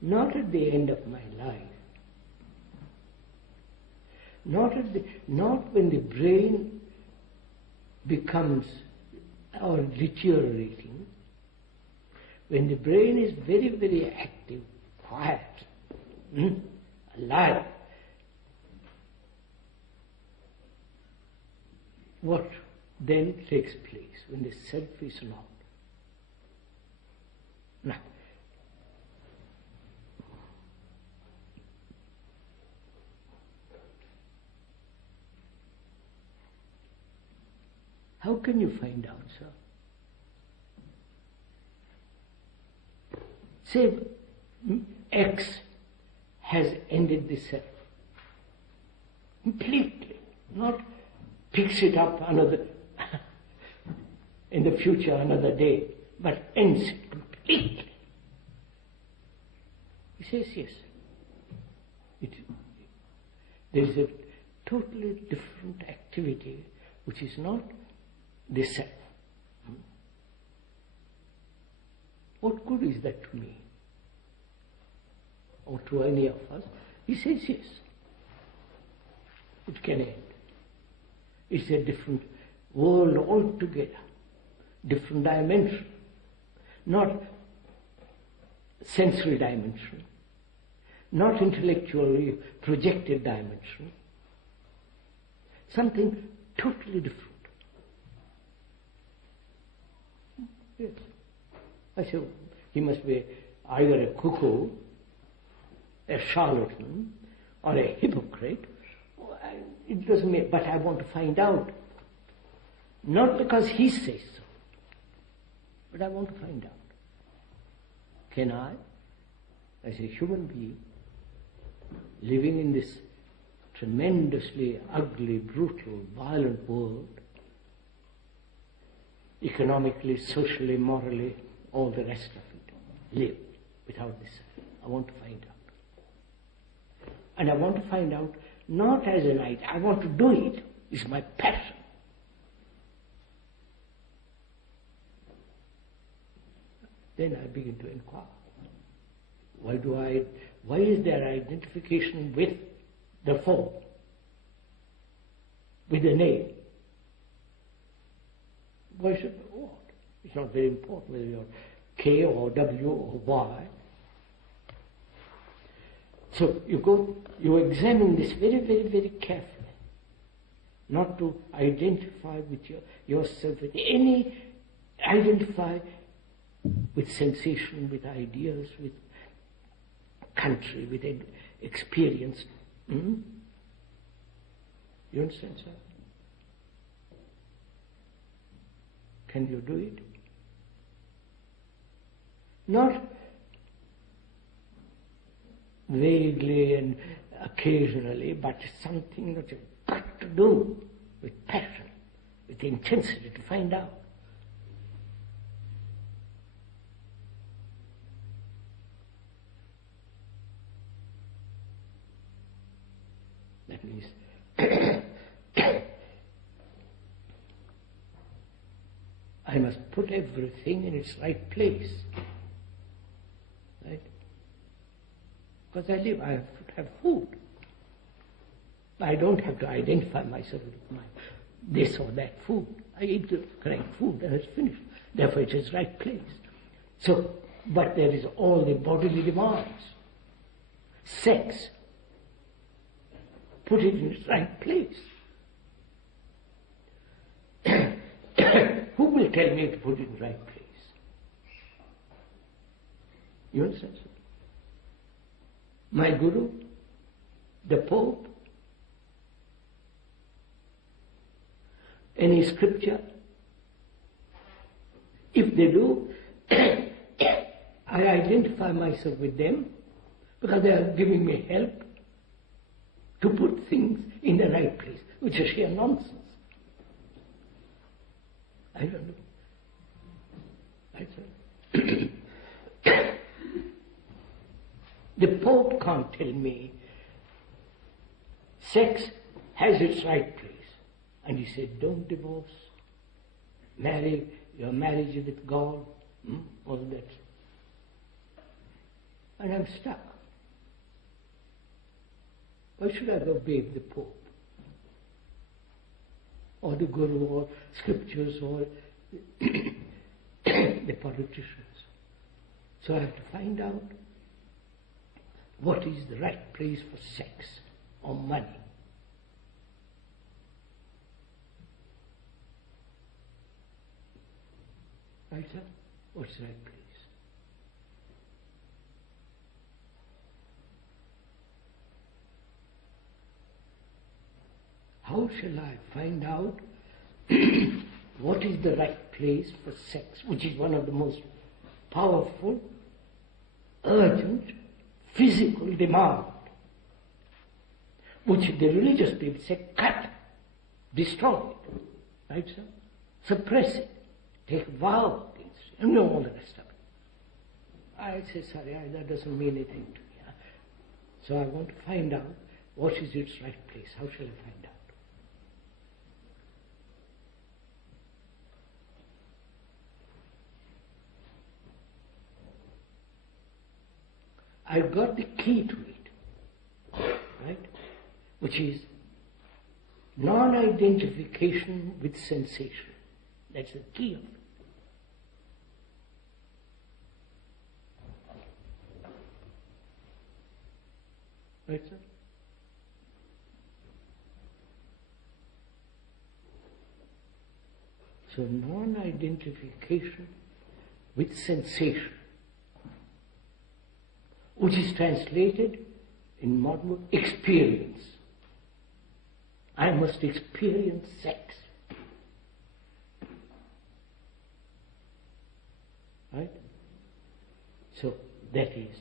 Not at the end of my life. Not when the brain becomes or deteriorating. When the brain is very, very active, quiet, alive. What then takes place when the self is not? Now, How can you find out, sir? Say X has ended the self completely, not picks it up another in the future another day, but ends it completely. He says yes. There is a totally different activity which is not the self. What good is that to me? Or to any of us? He says yes. It can end. It's a different world altogether, different dimension, not sensory dimension, not intellectually projected dimension, something totally different. Yes. I said, he must be either a cuckoo, a charlatan, or a hypocrite. It doesn't matter, but I want to find out. Not because he says so, but I want to find out. Can I, as a human being, living in this tremendously ugly, brutal, violent world, economically, socially, morally, all the rest of it, live without this? I want to find out. And I want to find out not as an idea. I want to do it. It's my passion. Then I begin to inquire. Why is there identification with the form, with the name? Why should what? It's not very important whether you're K or W or Y. So you examine this very, very, very carefully, not to identify with yourself with identify with sensation, with ideas, with country, with experience. You understand, sir? Can you do it? Not vaguely and occasionally, but something that you've got to do with passion, with intensity to find out. That means I must put everything in its right place. Right? Because I live, I have to have food. I don't have to identify myself with this or that food. I eat the correct food and it's finished. Therefore it is right place. So, but there is all the bodily demands. Sex. Put it in its right place. Who will tell me to put it in the right place? You understand? My Guru, the Pope, any scripture? If they do, I identify myself with them because they are giving me help to put things in the right place, which is sheer nonsense. I don't know. The Pope can't tell me sex has its right place. And he said, don't divorce. Marry, your marriage with God. All that. And I'm stuck. Why should I obey the Pope? Or the Guru, or scriptures, or the politicians? So I have to find out what is the right place for sex or money. Right, sir? What's the right place? How shall I find out what is the right place for sex, which is one of the most powerful, urgent, physical demand, which the religious people say, cut, destroy it, right, sir? Suppress it, take a vow against it, and all the rest of it. I say, sorry, that doesn't mean anything to me. Huh? So I want to find out what is its right place. How shall I find out? I've got the key to it, right? Which is non-identification with sensation. That's the key of it. Right, sir? So non-identification with sensation, which is translated in modern word, experience. I must experience sex. Right? So that is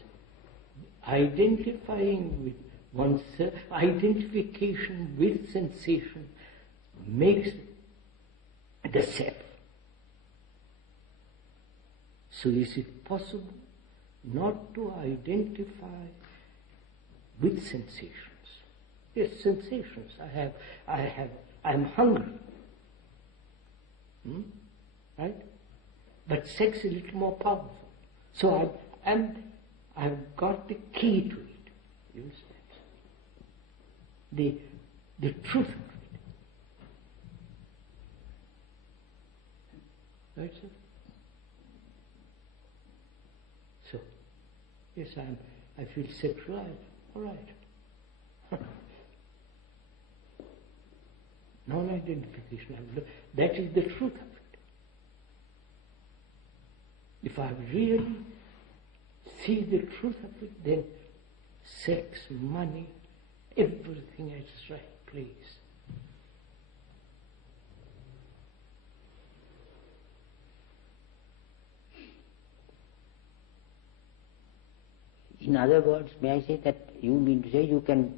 identifying with oneself, identification with sensation makes the self. So is it possible not to identify with sensations? Yes, sensations. I'm hungry. Right? But sex is a little more powerful. So I've got the key to it. You understand? The truth of it. Right, sir? So, yes, I feel sexual. All right. Non-identification. That is the truth of it. If I really see the truth of it, then sex, money, everything has its right place. In other words, may I say that you mean to say you can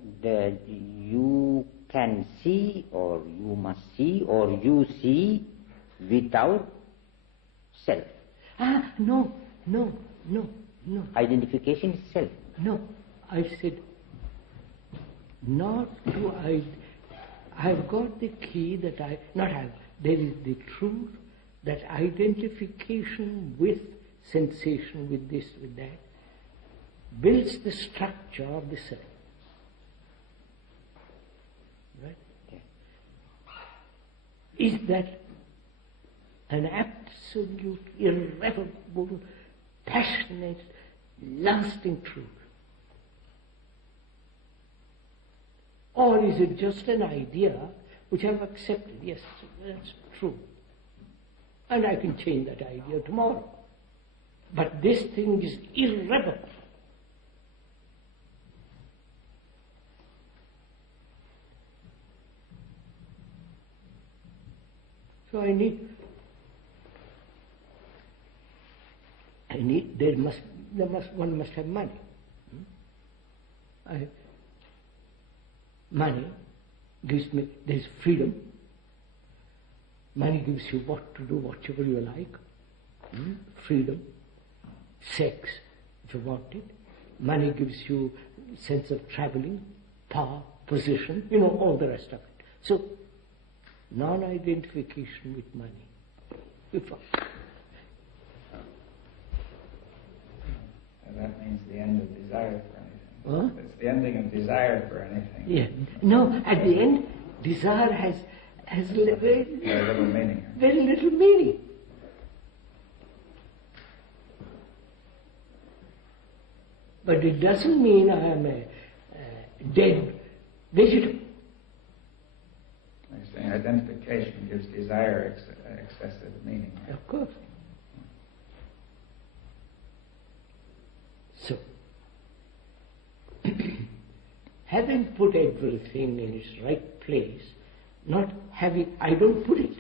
see, or you must see, or you see without self? No. Identification is self. No, I said not to I've got the key that there is the truth that identification with sensation, with this, with that, builds the structure of the self. Right? Okay. Is that an absolute, irrevocable, passionate, lasting truth? Or is it just an idea which I've accepted? Yes, that's true. And I can change that idea tomorrow. But this thing is irrevocable. So one must have money. Money gives me, there's freedom. Money gives you what to do, whatever you like. Freedom. Sex, if you want it. Money gives you sense of traveling, power, position, all the rest of it. So, non-identification with money. And that means the end of desire for anything. Huh? It's the ending of desire for anything. Yeah. No, at the end, desire has very little meaning. Very little meaning. But it doesn't mean I am a dead vegetable. You're saying identification gives desire excessive meaning. Right? Of course. So, having put everything in its right place, I don't put it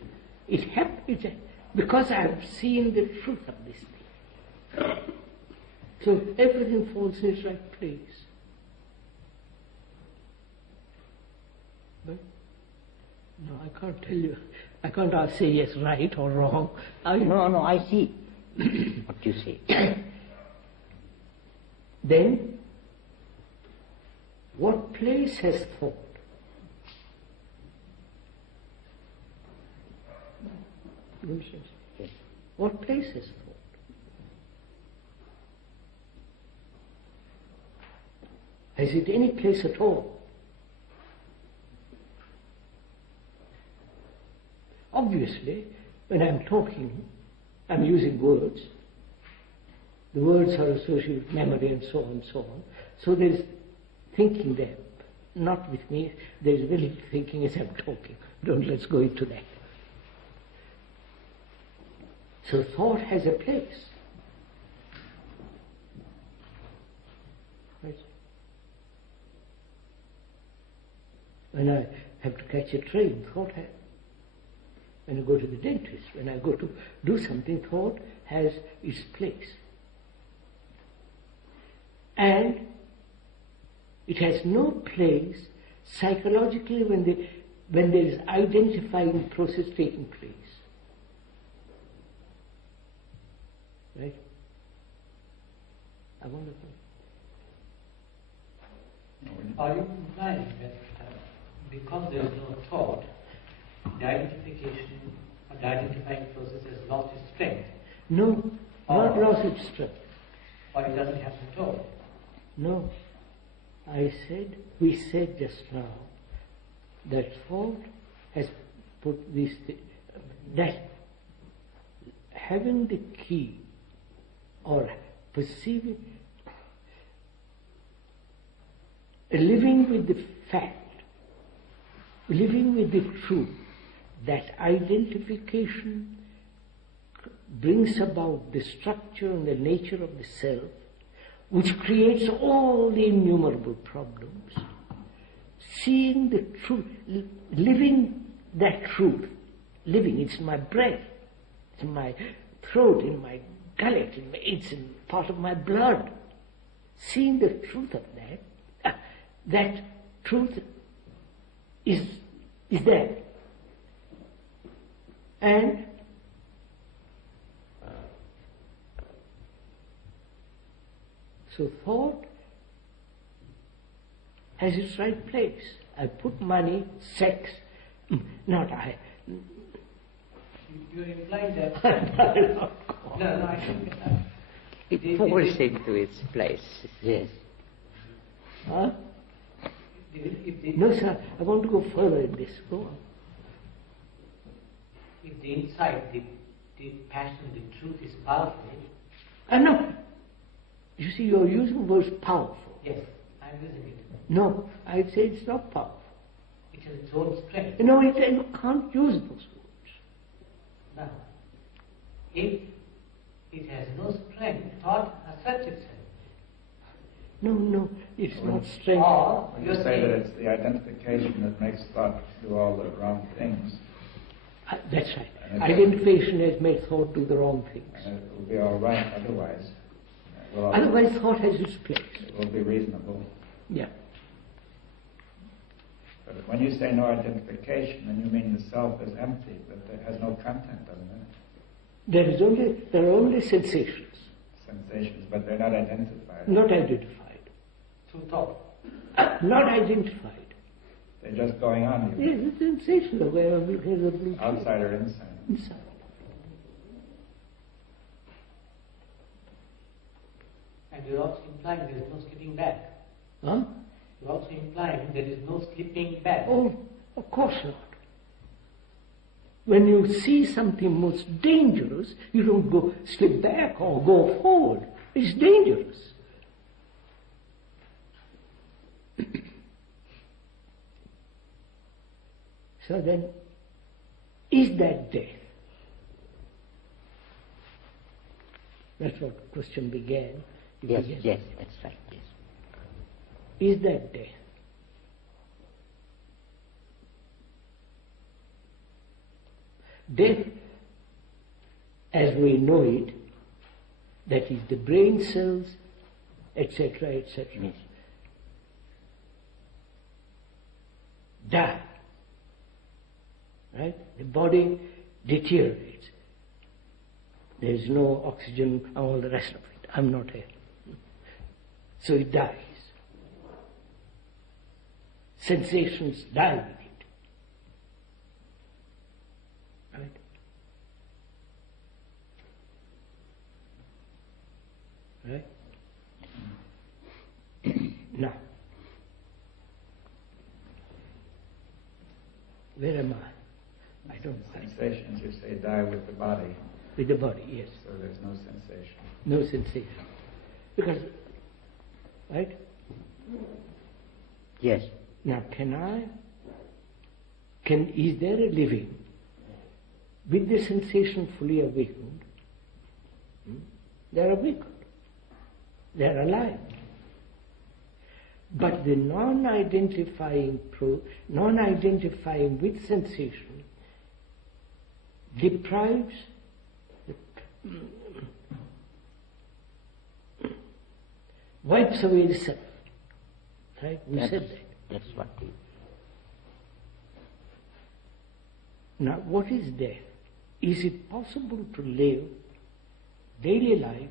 It happens because I have seen the truth of this thing. So everything falls in its right place. But no, I can't tell you. I can't say yes, right or wrong. No, I see what you say. Then, what place has thought? Yes. What place has thought? Has it any place at all? Obviously, when I'm talking, I'm using words. The words are associated with memory and so on and so on. So there's thinking there. Not with me, there's really thinking as I'm talking. Let's go into that. So thought has a place. Right? When I have to catch a train, thought has. When I go to the dentist, when I go to do something, thought has its place. And it has no place psychologically when there is identifying process taking place. Right? I wonder. Are you implying that because there is no thought, the identification or the identifying process has lost its strength? No, not lost its strength. Or it doesn't have to thought? No. We said just now that thought has put this, that having the key or perceiving, living with the fact, living with the truth, that identification brings about the structure and the nature of the self, which creates all the innumerable problems. Seeing the truth, living that truth, living, it's in my breath, it's in my throat, in my gullet, it's in part of my blood. Seeing the truth of that truth is there. And so thought has its right place. I put money, sex, not I. You're implying that... No, I think... It falls into its place. Yes. Huh? No, sir, I want to go further in this. Go on. If the insight, the passion, the truth is powerful... No. You see, you're using the word powerful. Yes, I'm using it. No, I'd say it's not powerful. It has its own strength. No, you can't use those words. Now, if it has no strength, thought asserts itself. No, it's not strength. Or You say that it's the identification that makes thought do all the wrong things. That's right. Identification has made thought do the wrong things. And it will be all right otherwise. Otherwise, thought has its place. It will be reasonable. Yeah. But when you say no identification, then you mean the self is empty, that it has no content, doesn't it? There are only sensations. Sensations, but they're not identified. Not identified. through thought. Not identified. They're just going on. Yes, it's sensational. Where we have a blue Outside or inside? inside. And you're also implying there is no slipping back. Huh? You're also implying there is no slipping back. Oh, of course not. When you see something most dangerous, you don't go slip back or go forward. It's dangerous. So then, is that death? That's what the question began. Yes, that's right, yes. Is that death? Death, as we know it, that is the brain cells, etc., etc., Yes. die. Right? The body deteriorates. There is no oxygen and all the rest of it. I'm not here. So it dies. Sensations die with it. Right? Right? Now, where am I? I don't know. Sensations, you say, die with the body. With the body, yes. So there's no sensation. No sensation. Because, right? Yes. Now, is there a living with the sensation fully awakened? They're awakened. They're alive. But the non-identifying with sensation deprives, wipes away the self. Right? We said that. That's what it is. Now, what is death? Is it possible to live daily life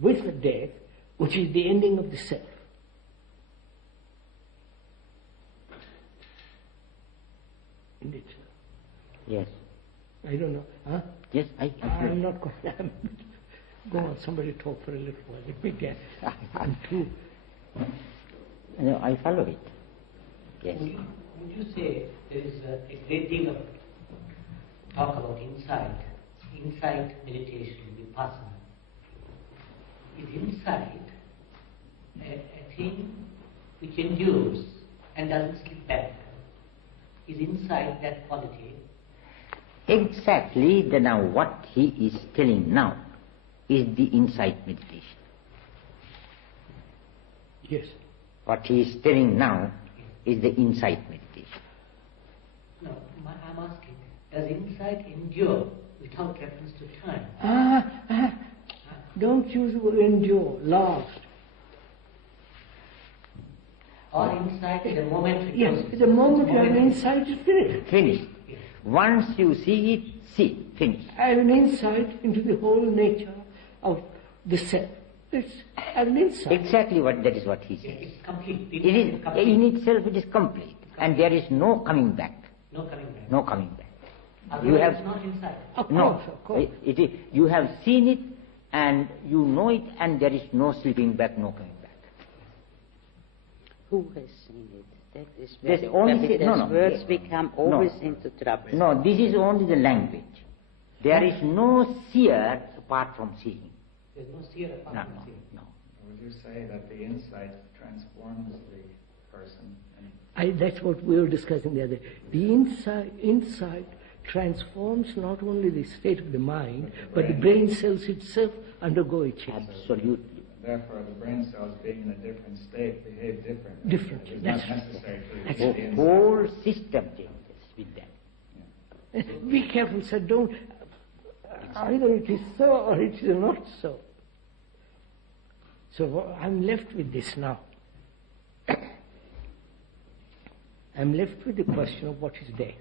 with the death, which is the ending of the self? Isn't it? Yes. I don't know. Huh? Yes, I'm not going to. Go on, somebody talk for a little while. Let me get. I'm too. No, I follow it. Yes. Would you say there is a great deal of talk about insight meditation, vipassana? Is insight a thing which endures and doesn't slip back? Is insight that quality? Exactly. Now what he is telling now is the insight meditation. Yes. What he is telling now is the insight meditation. No, I'm asking, does insight endure without reference to time? Don't use the word endure, last. Or insight is a momentary Yes, process. the moment you have an insight, it's finished. Finished. Once you see it, see, finished. I have an insight into the whole nature of the self. It's an insight. Exactly that is what he says. It's complete. It is complete. in itself. It is complete, and there is no coming back. No coming back. No coming back. Otherwise it's not inside. Of No, course, of course. it is, you have seen it, and you know it, and there is no slipping back, no coming back. Who has seen it? That is There's very only difficult. Words become always into trouble. No, this is only the language. There is no seer apart from seeing. There's no seer apart No, from no, seer. no. Would you say that the insight transforms the person? That's what we were discussing the other day. The insight transforms not only the state of the mind, but the brain cells itself undergo a change. Absolutely. Therefore, the brain cells being in a different state behave differently. Differently, It's that's not right. necessary to That's see right. the The insight. whole system changes with that. Be careful, sir. Don't. Either it is so or it is not so. So I'm left with this now. I'm left with the question of what is death.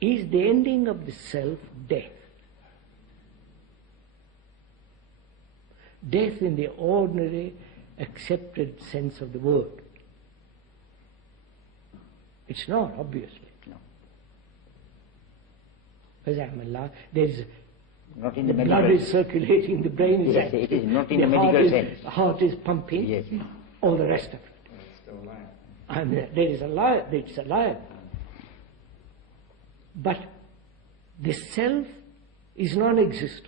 Is the ending of the self death? Death in the ordinary, accepted sense of the word. It's not, obviously. No. Because I'm alive. There's Not in the blood medical is circulating, the brain is Yes, active, it is not in the heart medical is, sense. the heart is pumping, Yes. all the rest of it. But it's still alive. And there is it's alive. But the self is non-existence.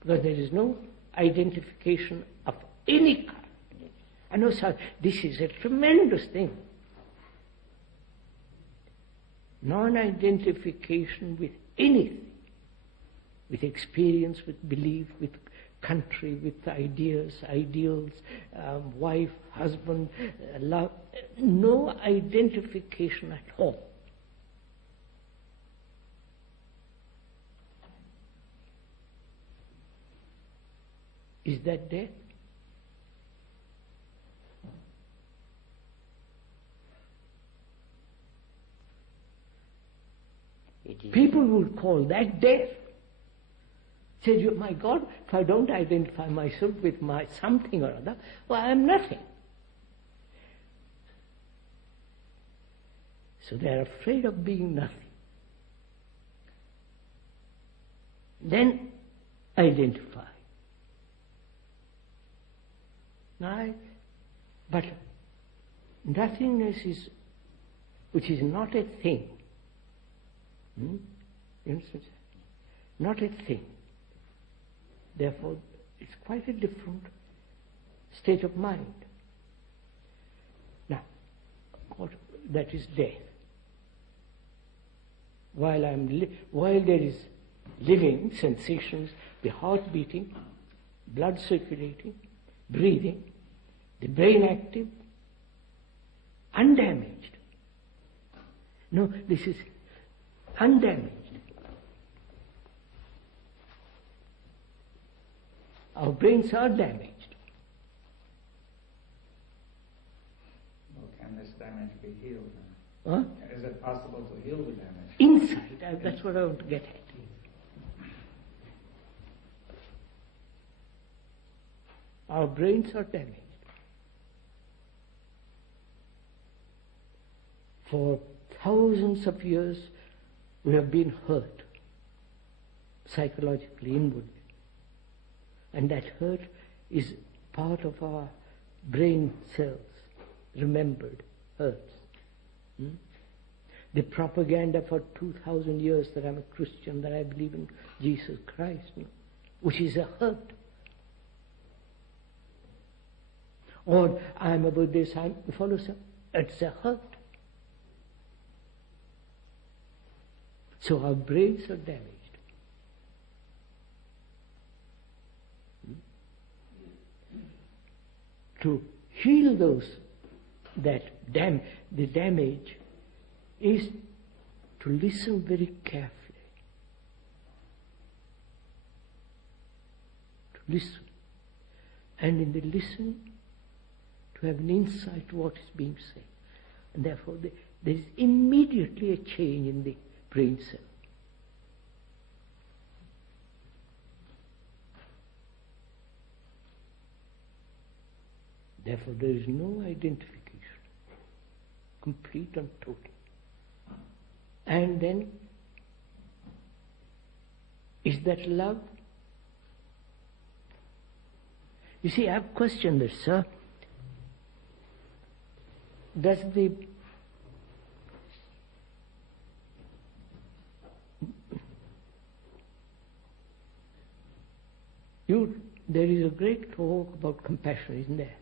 Because there is no identification of any kind. I know, sir, this is a tremendous thing. Non-identification with anything. With experience, with belief, with country, with ideas, ideals, wife, husband, love. No identification at all. Is that death? People would call that death. Say, my God, if I don't identify myself with my something or other, well, I am nothing. So they are afraid of being nothing. Then identify. Right? But nothingness is, which is not a thing. Not a thing. Therefore, it's quite a different state of mind. Now, that is death. While there is living sensations, the heart beating, blood circulating, breathing, the brain active, undamaged. No, this is undamaged. Our brains are damaged. Well, can this damage be healed now? Huh? Is it possible to heal the damage? Inside, that's what I want to get at. Our brains are damaged. For thousands of years, we have been hurt, psychologically, inwardly. And that hurt is part of our brain cells, remembered hurts. The propaganda for 2,000 years that I'm a Christian, that I believe in Jesus Christ, which is a hurt. Or I'm a Buddhist, I'm a follower, it's a hurt. So our brains are damaged. To heal the damage is to listen very carefully. To listen. And in the listening, to have an insight to what is being said. And therefore there is immediately a change in the brain cell. Therefore there is no identification, complete and total. And then, is that love? You see, I have questioned this, sir. Does there is a great talk about compassion, isn't there?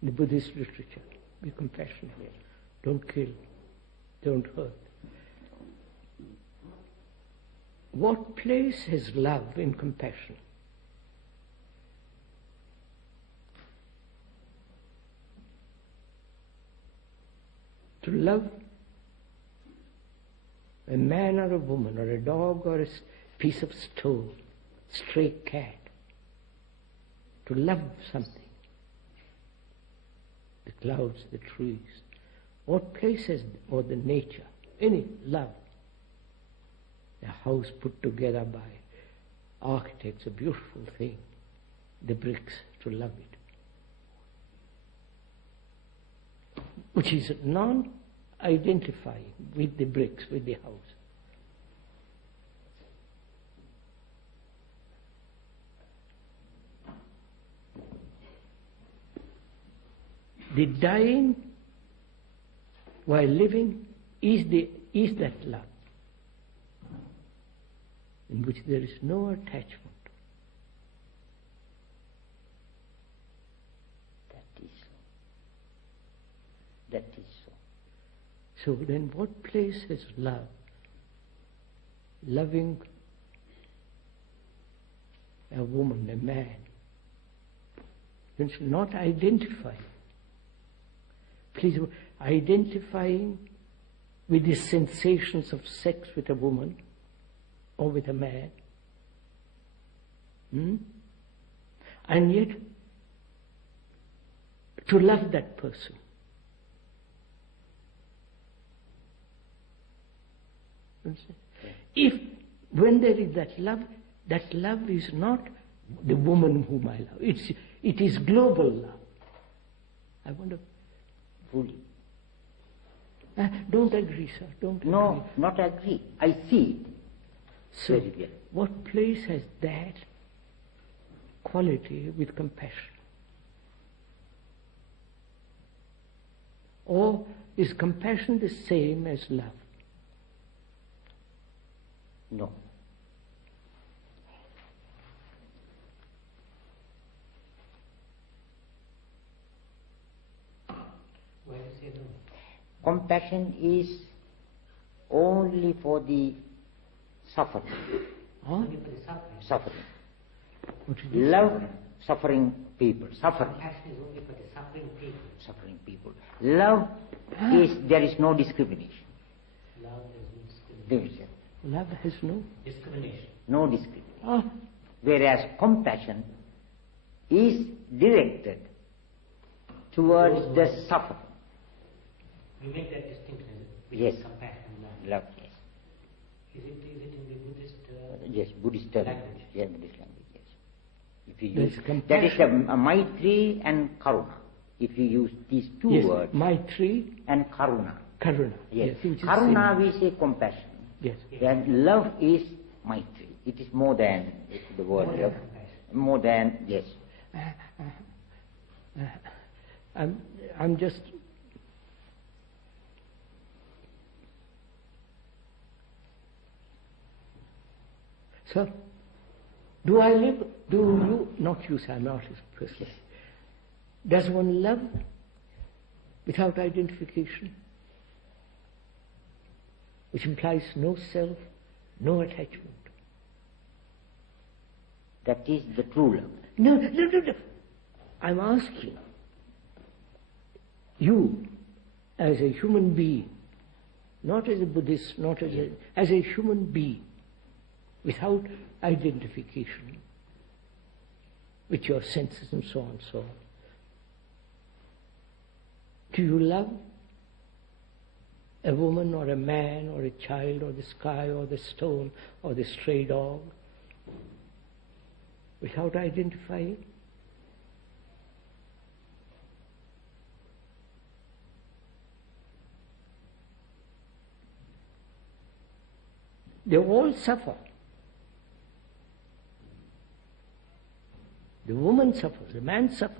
In the Buddhist literature, be compassionate, don't kill, don't hurt. What place has love in compassion? To love a man or a woman or a dog or a piece of stone, stray cat, to love something, the clouds, the trees, what places, or the nature, any love, a house put together by architects, a beautiful thing, the bricks, to love it, which is non-identifying with the bricks, with the house. The dying while living is that love, in which there is no attachment. That is so. That is so. So then what place has love? Loving a woman, a man. It's not identifying. Please, identifying with the sensations of sex with a woman or with a man. and yet to love that person. If, when there is that love is not the woman whom I love. It is global love. I wonder. Fully. Don't agree, sir. Don't No, agree. not agree. I see it. So, Very well. what place has that quality with compassion? Or is compassion the same as love? No. Why do you say no? Compassion is only for the suffering. Huh? Only for the suffering. Suffering. What is it? Love suffering people. Suffering. Compassion is only for the suffering people. Suffering people. Love is, there is no discrimination. Love is no discrimination. There is Love has no. Discrimination. no discrimination. Ah, Whereas compassion is directed towards the suffering. You make that distinction, is it? Between Yes. compassion and love. Love, yes. Is it in the Buddhist Yes, Buddhist language? Yeah, Buddhist language, yes. If you There's use, compassion. that is the Maitri and Karuna. If you use these two yes, words, Maitri, and Karuna. Karuna. Yes. which is Karuna same. we say compassion. Yes. And love is Maitri. It is more than the word More than love. compassion. More than, yes. I'm just. Sir, do I live? Do you? Not you, sir. I'm not a person. Does one love without identification, which implies no self, no attachment? That is the true love. No. I'm asking you, as a human being, not as a Buddhist, not as a human being, without identification with your senses and so on and so on. Do you love a woman or a man or a child or the sky or the stone or the stray dog without identifying? They all suffer. The woman suffers, the man suffers.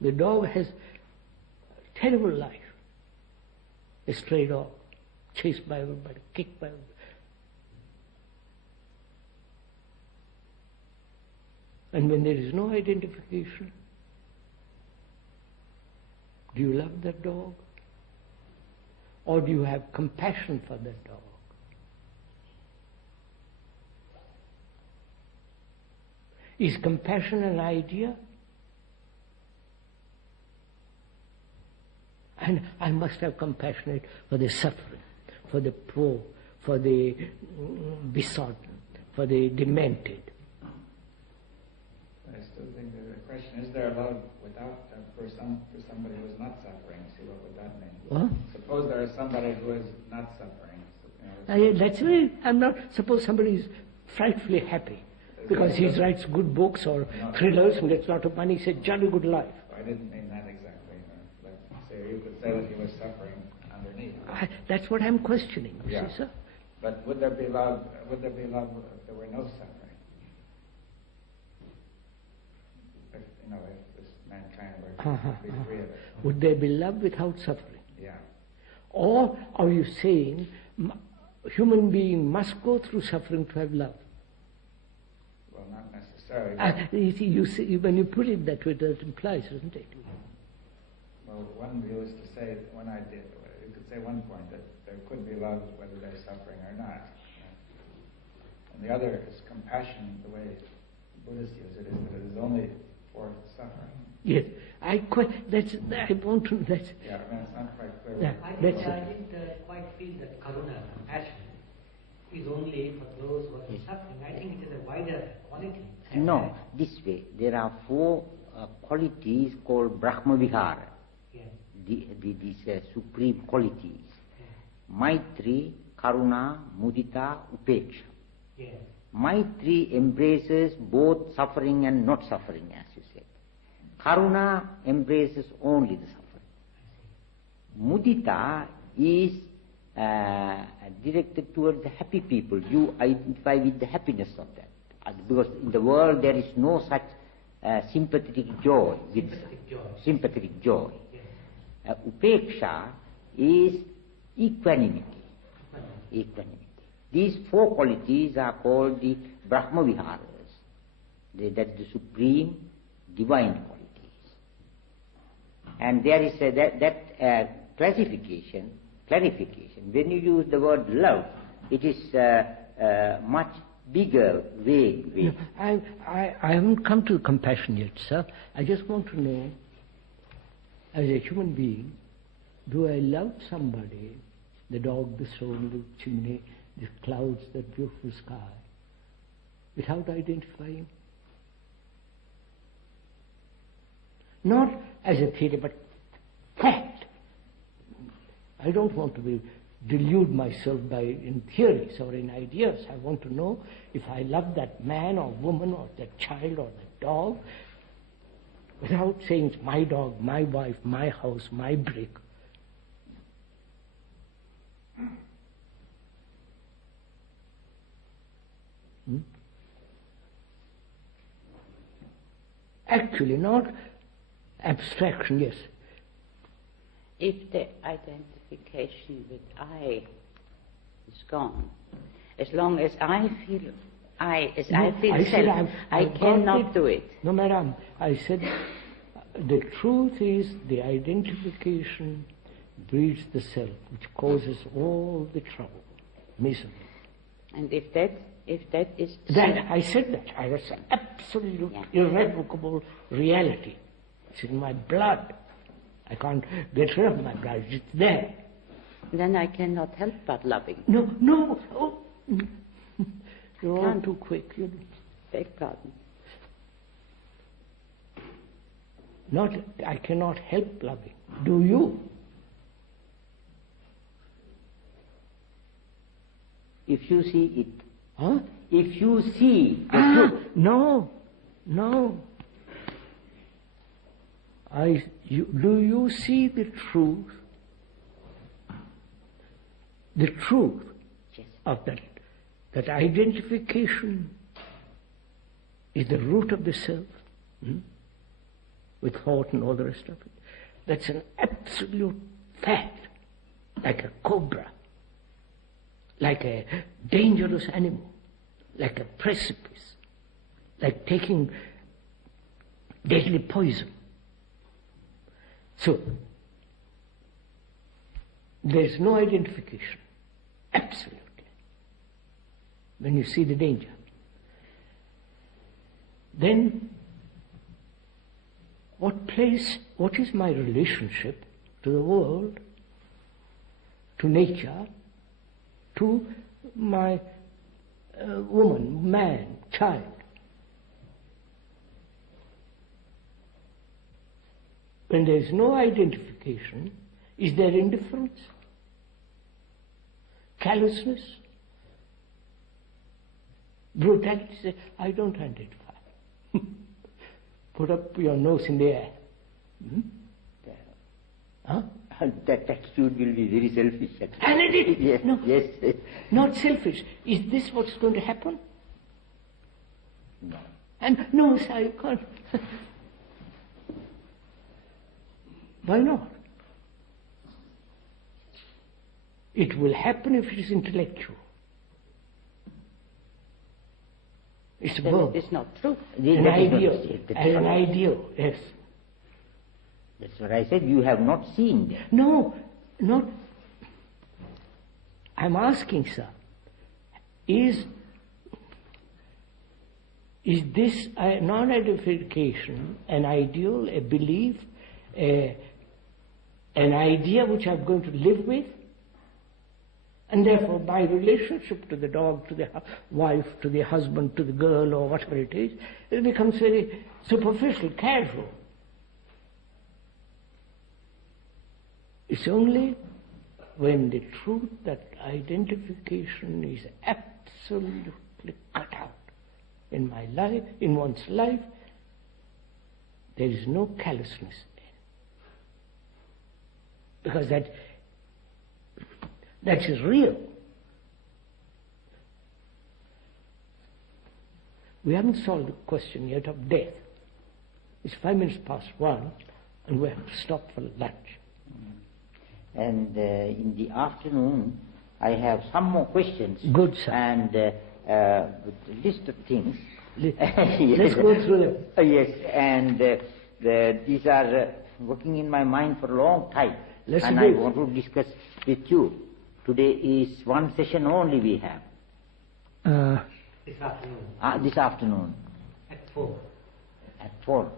The dog has a terrible life. A stray dog, chased by everybody, kicked by everybody. And when there is no identification, do you love that dog? Or do you have compassion for that dog? Is compassion an idea? And I must have compassion for the suffering, for the poor, for the besotted, for the demented. I still think there's a question: is there love without for somebody who is not suffering? See, what would that mean? What? Suppose there is somebody who is not suffering. That's why I'm not. Suppose somebody is frightfully happy because he writes good books or thrillers and gets a lot of money. He says, "Jolly good life." I didn't mean that exactly. Like, say, you could say that he was suffering underneath. That's what I'm questioning. You Yeah. see, sir? But would there be love? Would there be love if there were no suffering? If, if this mankind were to be free of it. Would there be love without suffering? Yeah. Or are you saying human being must go through suffering to have love? Well, not necessarily. You see, when you put it that way, that implies, doesn't it? Well, one view is to say, you could say one point that there could be love whether there's suffering or not. And the other is compassion, the way Buddhists use it, is that it is only for suffering. Yes, I want to. That's. Yeah, I mean, it's not quite clear. Yeah, I that's didn't it. quite feel that karuna, compassion, is only for those who are suffering. I think it is a wider quality. No, this way. There are 4 qualities called Brahma Vihara. Yes. These supreme qualities. Yes. Maitri, Karuna, Mudita, Upeksha. Yes. Maitri embraces both suffering and not suffering, as you said. Karuna embraces only the suffering. Mudita is directed towards the happy people. You identify with the happiness of that. Because in the world there is no such sympathetic joy. Sympathetic joy. Yes. Upeksha is equanimity. These 4 qualities are called the Brahma Viharas. That's the supreme divine qualities. And there is that clarification. When you use the word love, it is much bigger, vague. No, I haven't come to compassion yet, sir. I just want to know, as a human being, do I love somebody, the dog, the stone, the chimney, the clouds, that beautiful sky, without identifying? Not as a theory, but fact. I don't want to delude myself in theories or in ideas. I want to know if I love that man or woman or that child or that dog, without saying it's my dog, my wife, my house, my brick. Actually, not abstraction, yes. If the identification with I is gone, as long as I feel I feel self, I cannot do it. No, madam, I said the truth is the identification breeds the self, which causes all the trouble, misery. And if that is... That, I said that. I was absolute, irrevocable reality. It's in my blood. I can't get rid of my blood. It's there. Then I cannot help but loving. No. Oh. You're all too quick. You beg pardon. Not, I cannot help loving. Do you? If you see it. Huh? If you see the truth. No. Do you see the truth? The truth of that identification is the root of the self, with thought and all the rest of it. That's an absolute fact, like a cobra, like a dangerous animal, like a precipice, like taking deadly poison. So, there's no identification, absolutely, when you see the danger. Then, what is my relationship to the world, to nature, to my woman, man, child? When there is no identification, is there indifference? Callousness? Brutality? Say, I don't identify. Put up your nose in the air. Huh? That attitude will be very selfish. And it is. Yes, No, yes. not selfish. Is this what's going to happen? No. And no, sir, you can't. Why not? It will happen if it is intellectual. It's a verb. It is not true. An ideal, yes. That's what I said. You have not seen that. No, not. I'm asking, sir, is this non-identification an ideal, a belief, an idea which I'm going to live with? And therefore, my relationship to the dog, to the wife, to the husband, to the girl, or whatever it is, it becomes very superficial, casual. It's only when the truth that identification is absolutely cut out in my life, in one's life, there is no callousness there. Because that is real. We haven't solved the question yet of death. It's 1:05, and we have to stop for lunch. And in the afternoon, I have some more questions. Good, sir. And with a list of things. Let's go through them. Yes, and these are working in my mind for a long time. And I want to discuss with you. Today is one session only we have. This afternoon. This afternoon. At 4. At 4.